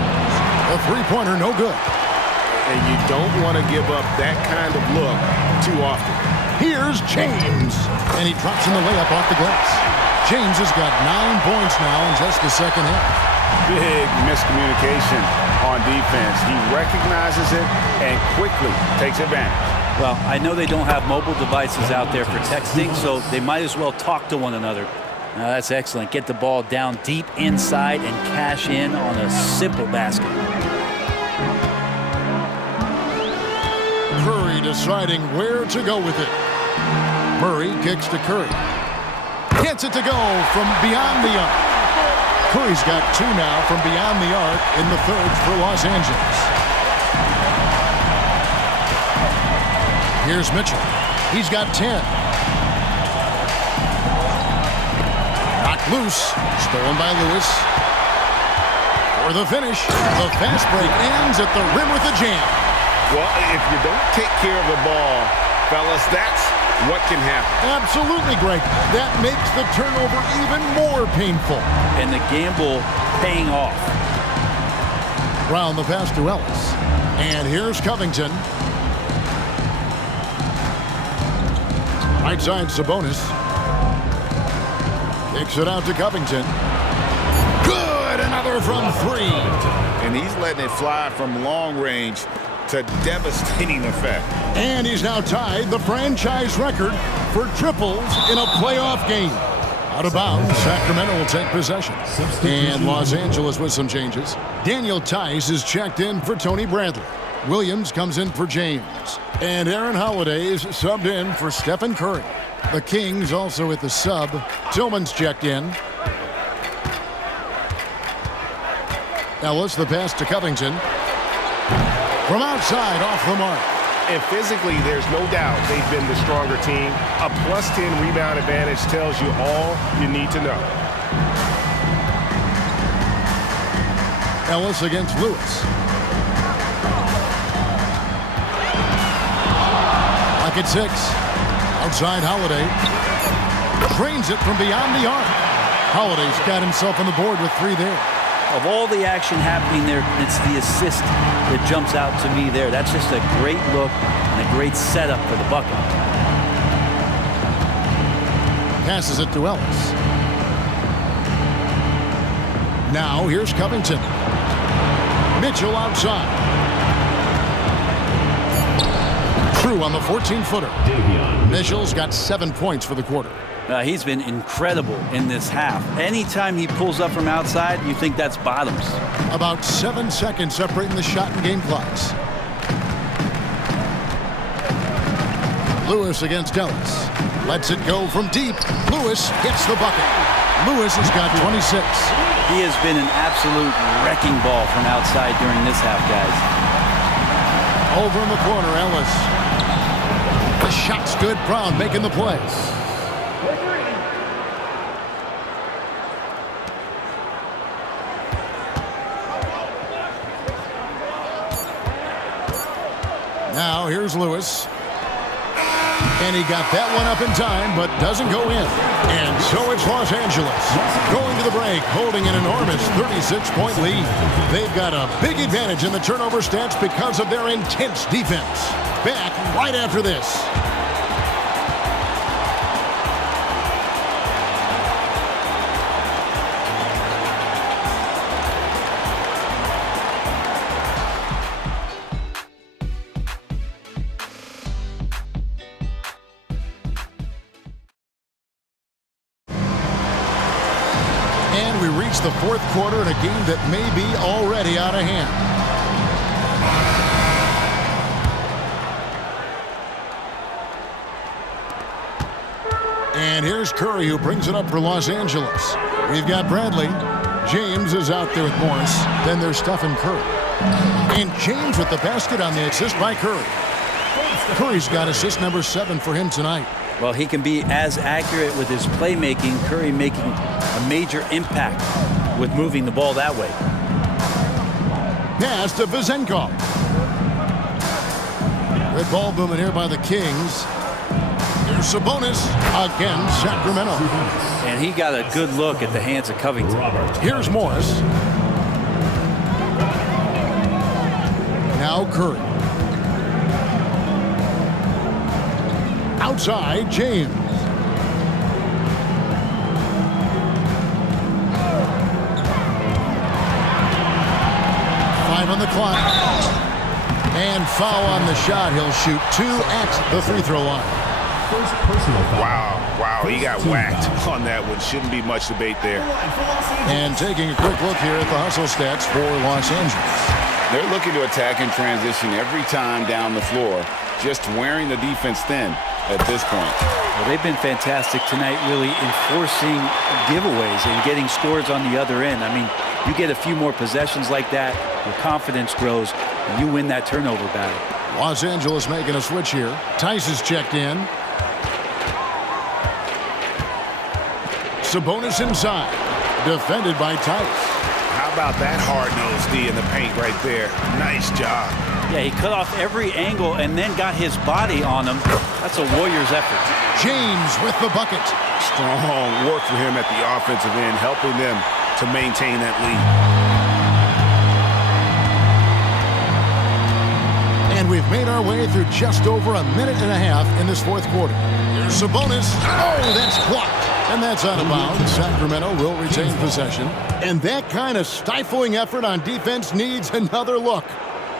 A 3-pointer, no good. And you don't want to give up that kind of look too often. Here's James. And he drops in the layup off the glass. James has got 9 points now in just the second half. Big miscommunication on defense. He recognizes it and quickly takes advantage. Well, I know they don't have mobile devices out there for texting, so they might as well talk to one another. That's excellent. Get the ball down deep inside and cash in on a simple basket. Curry deciding where to go with it. Murray kicks to Curry. Gets it to go from beyond the arc. Curry's got 2 now from beyond the arc in the third for Los Angeles. Here's Mitchell. He's got 10. Knocked loose. Stolen by Lewis. For the finish. The fast break ends at the rim with a jam. Well, if you don't take care of the ball, fellas, that's what can happen. Absolutely, Greg. That makes the turnover even more painful. And the gamble paying off. Brown the pass to Ellis. And here's Covington. Right side Sabonis. Kicks it out to Covington. Good! Another from 3. And he's letting it fly from long range to devastating effect. And he's now tied the franchise record for triples in a playoff game. Out of bounds, Sacramento will take possession. And Los Angeles with some changes. Daniel Tice is checked in for Tony Bradley. Williams comes in for James. And Aaron Holiday is subbed in for Stephen Curry. The Kings also at the sub. Tillman's checked in. Ellis, the pass to Covington. From outside, off the mark. And physically, there's no doubt they've been the stronger team. A +10 rebound advantage tells you all you need to know. Ellis against Lewis. Lock at 6. Outside Holiday. Drains it from beyond the arc. Holiday's got himself on the board with 3 there. Of all the action happening there, it's the assist that jumps out to me there. That's just a great look and a great setup for the bucket. Passes it to Ellis. Now here's Covington. Mitchell outside. True on the 14-footer. Mitchell's got 7 points for the quarter. He's been incredible in this half. Anytime he pulls up from outside, you think that's bottoms. About 7 seconds separating the shot and game clocks. Lewis against Ellis. Lets it go from deep. Lewis gets the bucket. Lewis has got 26. He has been an absolute wrecking ball from outside during this half, guys. Over in the corner, Ellis. The shot's good. Brown making the play. Now here's Lewis. And he got that one up in time, but doesn't go in. And so it's Los Angeles going to the break, holding an enormous 36-point lead. They've got a big advantage in the turnover stats because of their intense defense. Back right after this. The fourth quarter in a game that may be already out of hand. And here's Curry, who brings it up for Los Angeles. We've got Bradley. James is out there with Morris. Then there's Stephen Curry. And James with the basket on the assist by Curry. Curry's got assist number 7 for him tonight. Well, he can be as accurate with his playmaking. Curry making a major impact with moving the ball that way. Pass to Vezenkov. Red ball booming here by the Kings. Here's Sabonis again, Sacramento. And he got a good look at the hands of Covington. Here's Morris. Now Curry. Outside, James. On the clock. And foul on the shot. He'll shoot 2 at the free throw line. First personal foul. Wow, he got whacked on that one. Shouldn't be much debate there. And taking a quick look here at the hustle stats for Los Angeles. They're looking to attack in transition every time down the floor, just wearing the defense thin at this point. Well, they've been fantastic tonight, really enforcing giveaways and getting scores on the other end. I mean, you get a few more possessions like that, your confidence grows, and you win that turnover battle. Los Angeles making a switch here. Tice is checked in. Sabonis inside. Defended by Tice. How about that hard-nosed D in the paint right there? Nice job. Yeah, he cut off every angle and then got his body on him. That's a Warriors effort. James with the bucket. Strong work for him at the offensive end, helping them to maintain that lead. And we've made our way through just over a minute and a half in this fourth quarter. Here's Sabonis. Oh, that's blocked. And that's out of bounds. Sacramento will retain possession. And that kind of stifling effort on defense needs another look.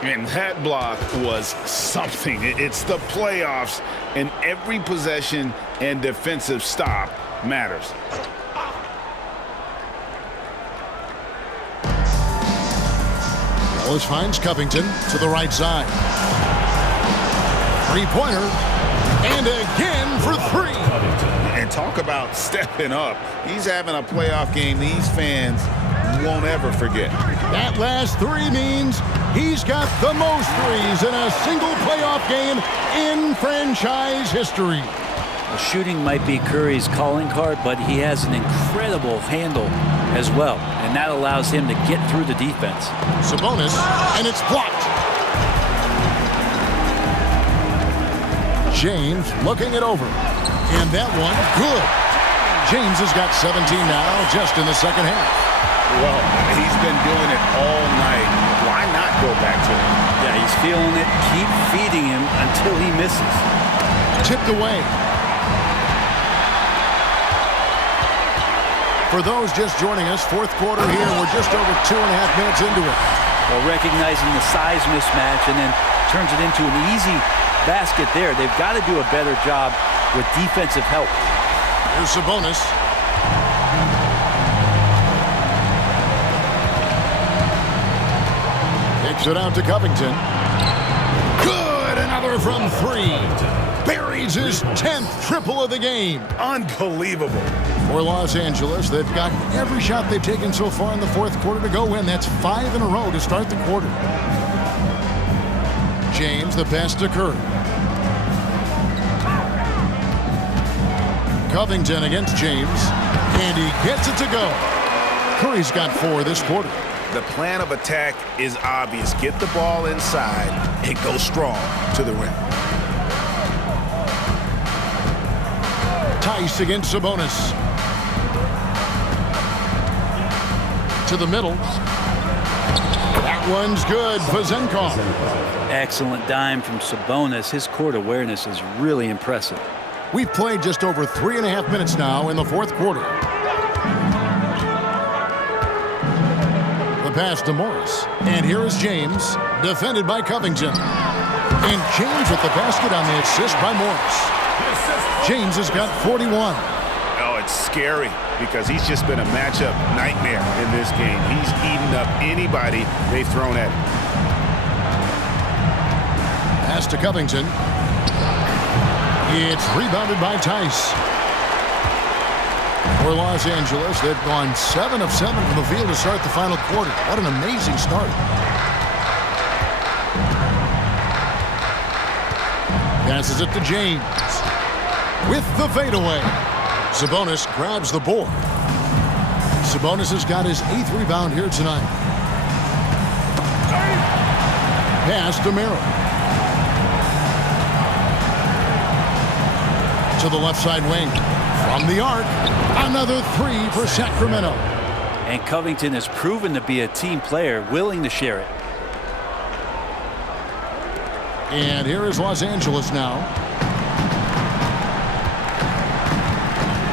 And that block was something. It's the playoffs, and every possession and defensive stop matters. Wallace finds Covington to the right side. Three-pointer. And again for 3. And talk about stepping up. He's having a playoff game these fans won't ever forget. That last 3 means he's got the most threes in a single playoff game in franchise history. The shooting might be Curry's calling card, but he has an incredible handle as well, and that allows him to get through the defense. Sabonis, and it's blocked. James looking it over. And that one, good. James has got 17 now, just in the second half. Well, he's been doing it all night. Why not go back to it? Yeah, he's feeling it. Keep feeding him until he misses. Tipped away. For those just joining us, fourth quarter here. We're just over 2.5 minutes into it. Well, recognizing the size mismatch and then turns it into an easy basket there. They've got to do a better job with defensive help. Here's Sabonis. Kicks it out to Covington. Good! Another from 3. Buries his 10th triple of the game. Unbelievable. For Los Angeles, they've got every shot they've taken so far in the fourth quarter to go in. That's 5 in a row to start the quarter. James, the pass to Curry. Covington against James, and he gets it to go. Curry's got 4 this quarter. The plan of attack is obvious. Get the ball inside and go strong to the rim. Tice against Sabonis. To the middle. That one's good. Vezenkov. Excellent dime from Sabonis. His court awareness is really impressive. We've played just over 3.5 minutes now in the fourth quarter. The pass to Morris. And here is James, defended by Covington. And James with the basket on the assist by Morris. James has got 41. Oh, it's scary because he's just been a matchup nightmare in this game. He's eaten up anybody they've thrown at him. Pass to Covington. It's rebounded by Tice. For Los Angeles, they've gone 7 of 7 from the field to start the final quarter. What an amazing start. Passes it to James. With the fadeaway. Sabonis grabs the board. Sabonis has got his 8th rebound here tonight. Pass to Merrill. To the left side wing. From the arc, another 3 for Sacramento. And Covington has proven to be a team player, willing to share it. And here is Los Angeles now.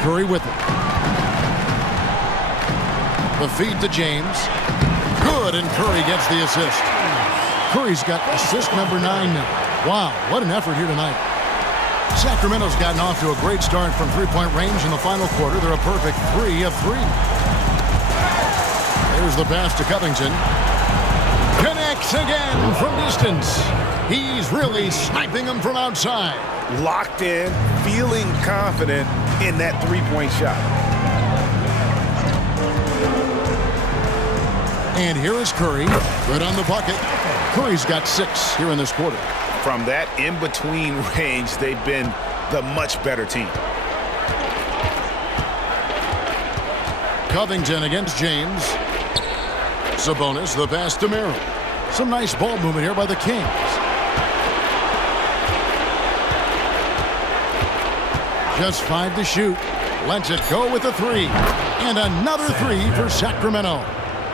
Curry with it. The feed to James. Good, and Curry gets the assist. Curry's got assist number 9 now. Wow, what an effort here tonight. Sacramento's gotten off to a great start from three-point range in the final quarter. They're a perfect 3 of 3. There's the pass to Covington. Connects again from distance. He's really sniping them from outside. Locked in, feeling confident in that three-point shot. And here is Curry. Good on the bucket. Curry's got 6 here in this quarter. From that in-between range, they've been the much better team. Covington against James. Sabonis, the pass to Merrill. Some nice ball movement here by the Kings. Just 5 to shoot. Lets it go with a 3. And another 3 for Sacramento.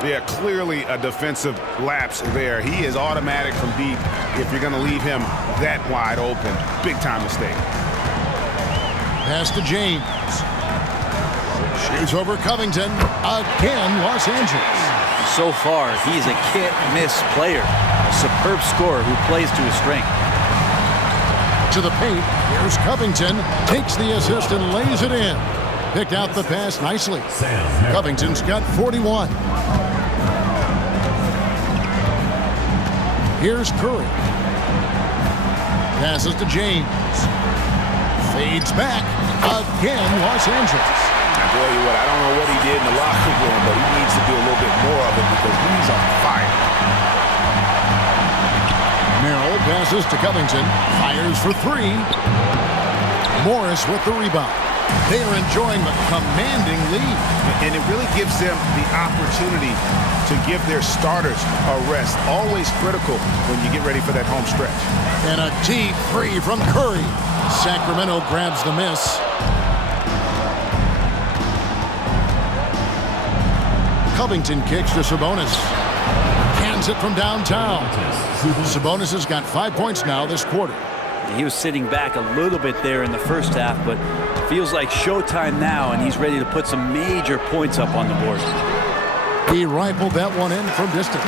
Yeah, clearly a defensive lapse there. He is automatic from deep if you're going to leave him that wide open. Big time mistake. Pass to James. Shoots over Covington. Again, Los Angeles. So far, he's a can't-miss player. A superb scorer who plays to his strength. To the paint. Here's Covington. Takes the assist and lays it in. Picked out the pass nicely. Covington's got 41. Here's Curry. Passes to James. Fades back. Again, Los Angeles. I tell you what, I don't know what he did in the locker room, but he needs to do a little bit more of it because he's on fire. Merrill passes to Covington. Fires for 3. Morris with the rebound. They are enjoying a commanding lead. And it really gives them the opportunity to give their starters a rest. Always critical when you get ready for that home stretch. And a deep 3 from Curry. Sacramento grabs the miss. Covington kicks to Sabonis. Cans it from downtown. Sabonis has got 5 points now this quarter. He was sitting back a little bit there in the first half, but feels like showtime now, and he's ready to put some major points up on the board. He rifled that one in from distance.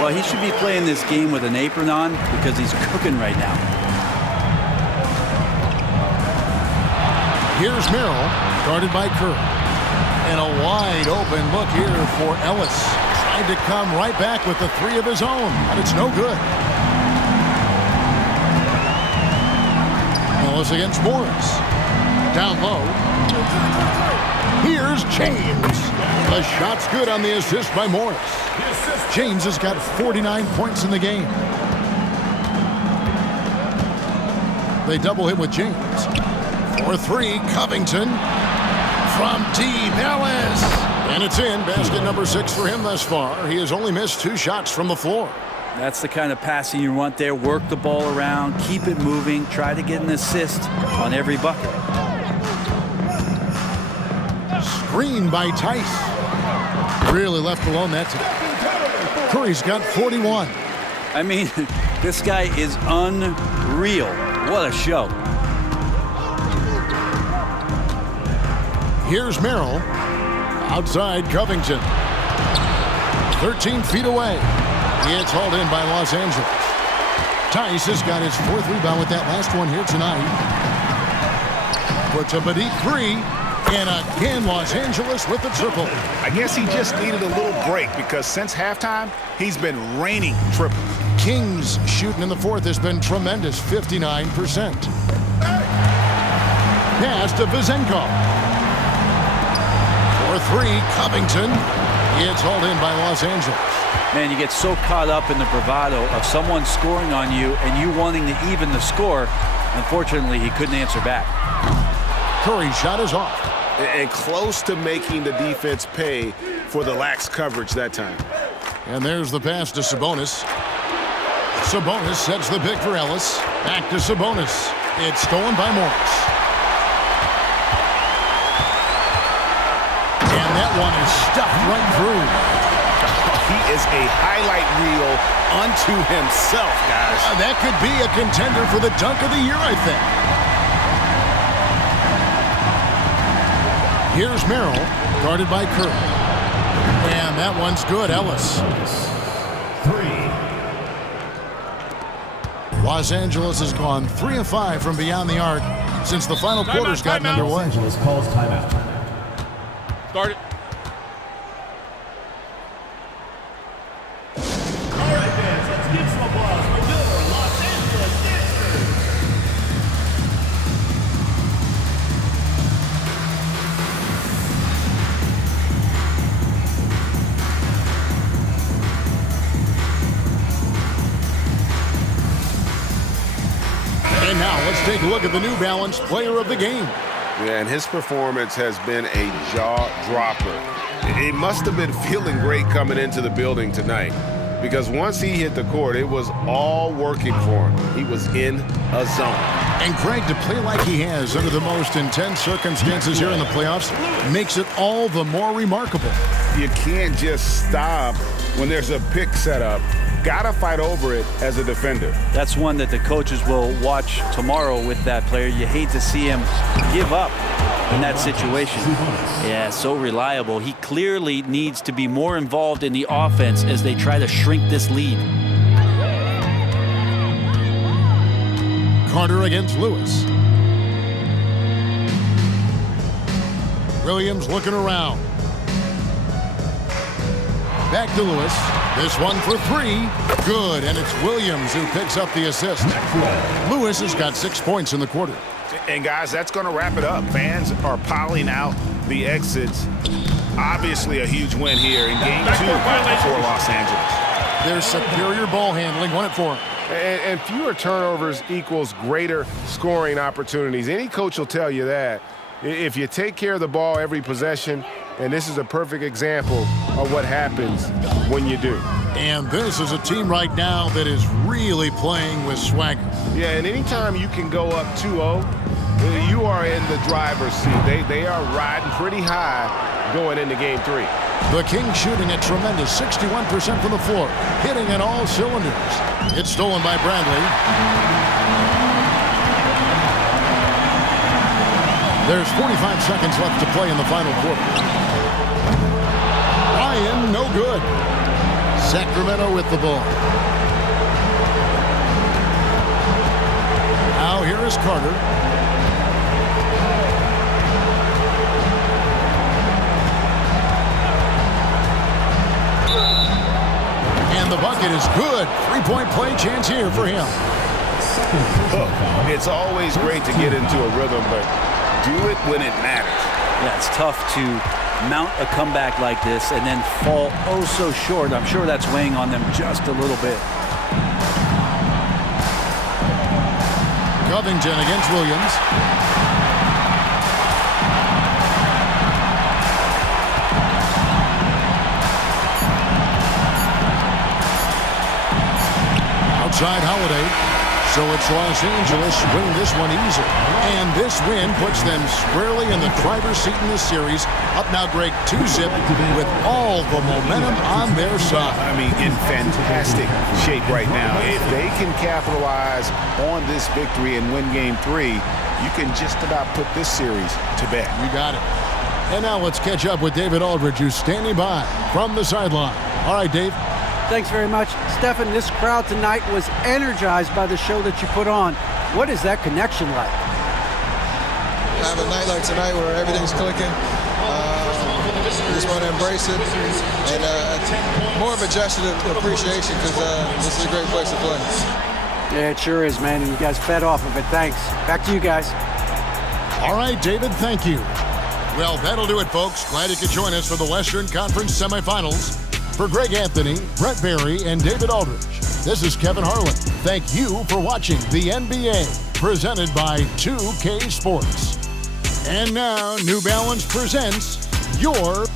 Well, he should be playing this game with an apron on because he's cooking right now. Here's Merrill, guarded by Curry. And a wide open look here for Ellis. Tried to come right back with the 3 of his own, but it's no good. Ellis against Morris. Down low. Here's James. The shot's good on the assist by Morris. James has got 49 points in the game. They double him with James. For 3, Covington. From deep, Ellis. And it's in. Basket number 6 for him thus far. He has only missed 2 shots from the floor. That's the kind of passing you want there. Work the ball around, keep it moving, try to get an assist on every bucket. Screen by Tice. Really left alone that time. Curry's got 41. I mean, this guy is unreal. What a show. Here's Merrill. Outside Covington. 13 feet away. It's hauled in by Los Angeles. Tice has got his 4th rebound with that last one here tonight. Puts up a deep 3. And again, Los Angeles with the triple. I guess he just needed a little break because since halftime, he's been raining triples. Kings shooting in the 4th has been tremendous, 59%. Pass to Vezenkov. For three, Covington. It's hauled in by Los Angeles. Man, you get so caught up in the bravado of someone scoring on you and you wanting to even the score. Unfortunately, he couldn't answer back. Curry's shot is off. And close to making the defense pay for the lax coverage that time. And there's the pass to Sabonis. Sabonis sets the pick for Ellis. Back to Sabonis. It's stolen by Morris. And that one is stuffed right through. He is a highlight reel unto himself, guys. That could be a contender for the dunk of the year, I think. Here's Merrill, guarded by Curry. And that one's good, Ellis. 3. Los Angeles has gone 3 of 5 from beyond the arc since the final quarter's gotten underway. Los Angeles calls timeout. Start it. All right, fans, let's give some applause for your Los Angeles Gangsters. And now let's take a look at the New Balance player of the game. Yeah, and his performance has been a jaw-dropper. It must have been feeling great coming into the building tonight because once he hit the court, it was all working for him. He was in a zone. And Greg, to play like he has under the most intense circumstances here in the playoffs makes it all the more remarkable. You can't just stop when there's a pick set up. Gotta fight over it as a defender. That's one that the coaches will watch tomorrow with that player. You hate to see him give up in that situation. Yeah, so reliable. He clearly needs to be more involved in the offense as they try to shrink this lead. Carter against Lewis. Williams looking around. Back to Lewis. This one for three. Good, and it's Williams who picks up the assist. Lewis has got 6 points in the quarter. And guys, that's going to wrap it up. Fans are piling out the exits. Obviously a huge win here in Game 2 for Los Angeles. Their superior ball handling won it for them. And fewer turnovers equals greater scoring opportunities. Any coach will tell you that. If you take care of the ball every possession, and this is a perfect example of what happens when you do. And this is a team right now that is really playing with swagger. Yeah, and anytime you can go up 2-0, you are in the driver's seat. They are riding pretty high going into Game 3. The Kings shooting a tremendous 61% from the floor, hitting on all cylinders. It's stolen by Bradley. There's 45 seconds left to play in the final quarter. Ryan, no good. Sacramento with the ball. Now here is Carter. And the bucket is good. Three-point play chance here for him. Look, it's always great to get into a rhythm, but do it when it matters. Yeah, it's tough to mount a comeback like this and then fall oh so short. I'm sure that's weighing on them just a little bit. Covington against Williams. Outside Holiday. So it's Los Angeles winning this one easy. And this win puts them squarely in the driver's seat in this series. Up now, Greg, 2-zip with all the momentum on their side. I mean, in fantastic shape right now. If they can capitalize on this victory and win Game 3, you can just about put this series to bed. You got it. And now let's catch up with David Aldridge, who's standing by from the sideline. All right, Dave. Thanks very much. Stephen, this crowd tonight was energized by the show that you put on. What is that connection like? Have a night like tonight where everything's clicking. We just want to embrace it. And more of a gesture of appreciation because this is a great place to play. Yeah, it sure is, man. And you guys fed off of it. Thanks. Back to you guys. All right, David, thank you. Well, that'll do it, folks. Glad you could join us for the Western Conference semifinals. For Greg Anthony, Brent Barry, and David Aldridge, this is Kevin Harlan. Thank you for watching the NBA, presented by 2K Sports. And now, New Balance presents your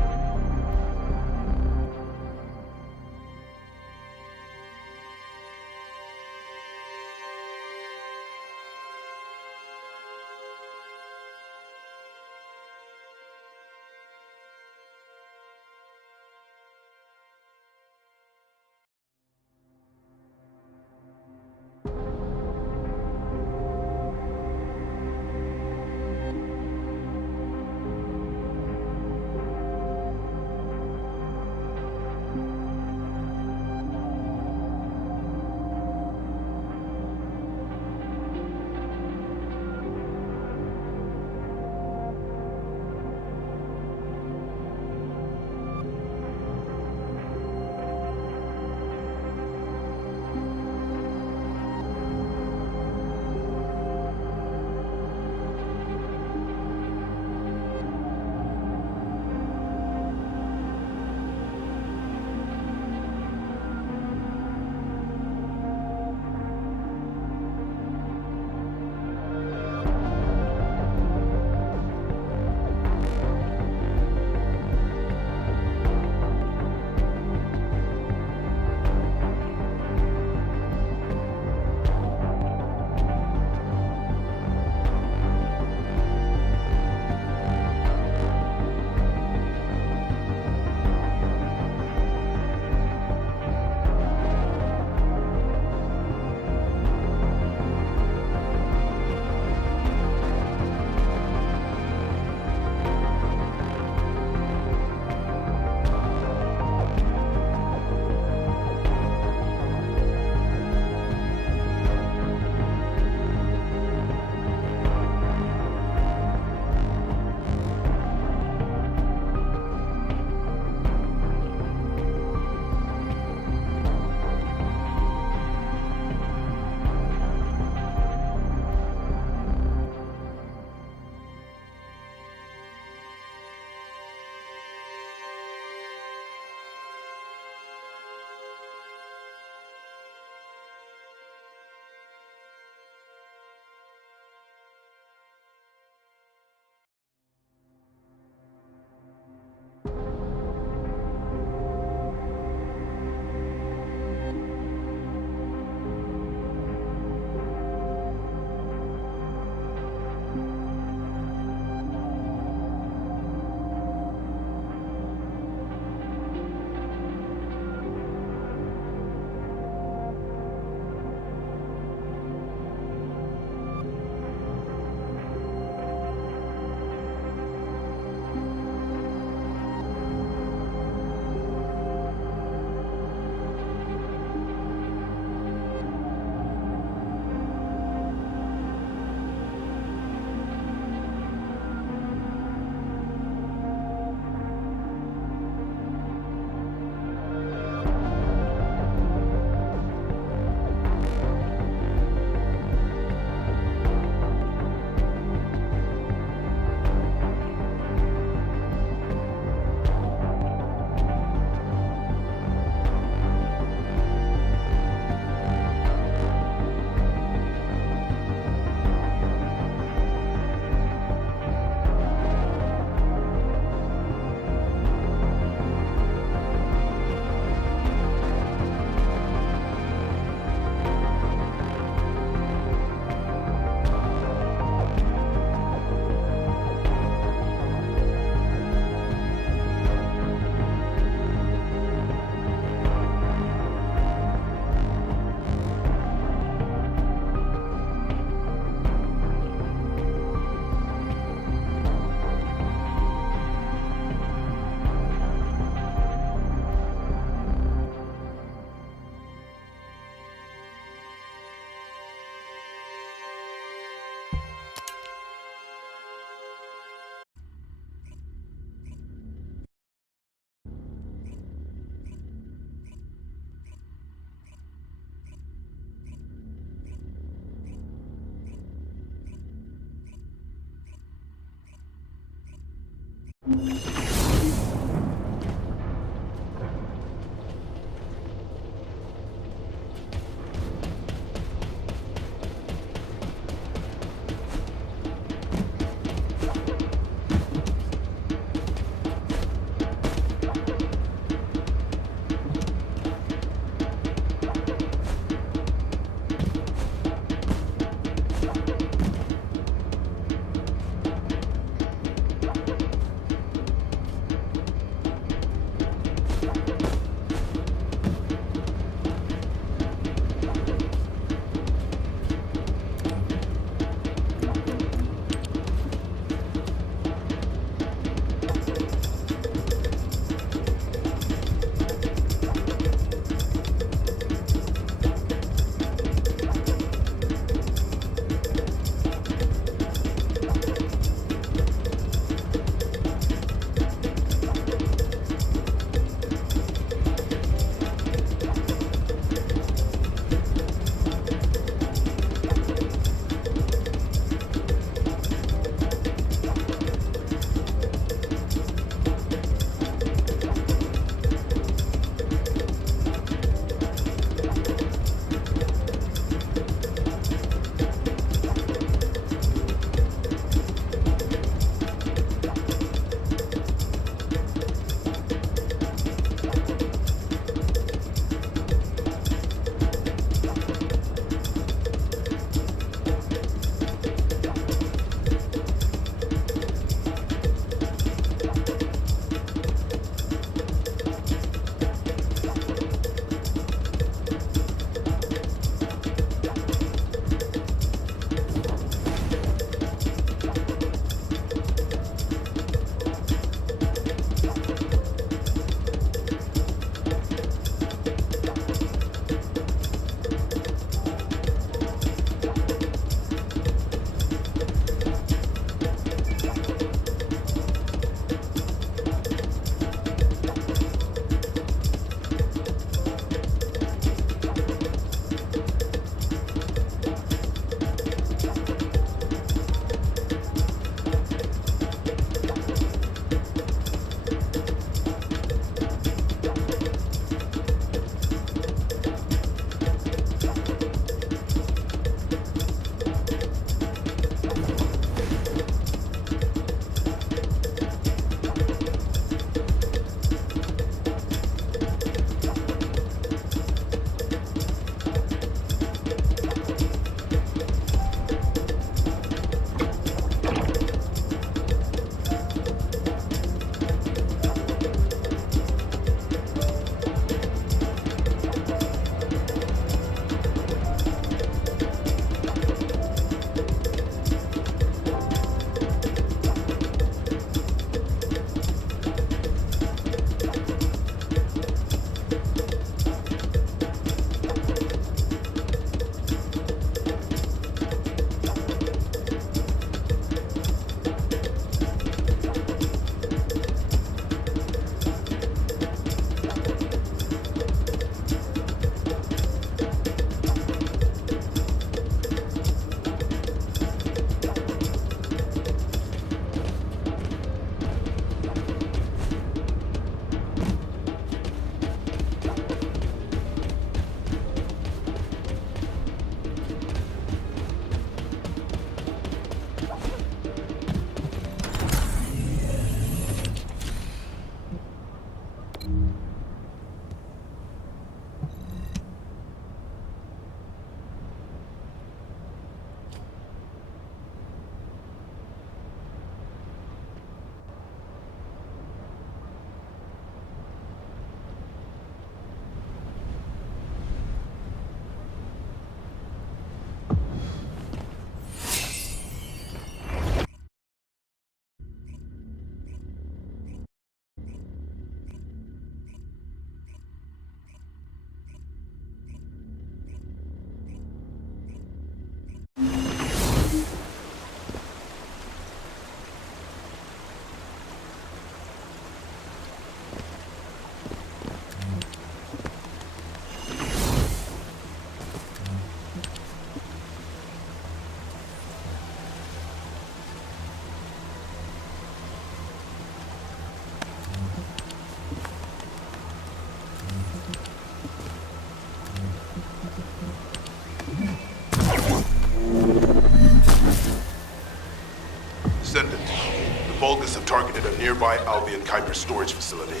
Vulgus have targeted a nearby Albion Kuiper storage facility.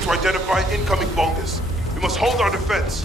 To identify incoming Vulgus. We must hold our defense.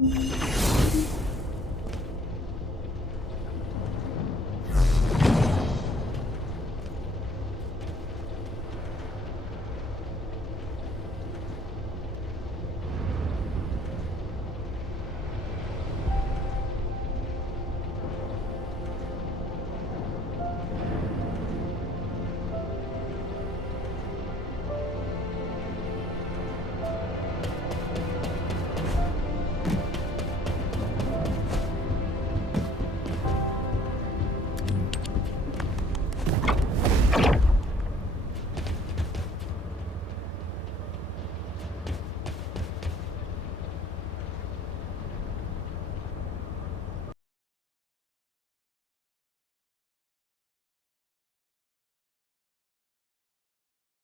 1.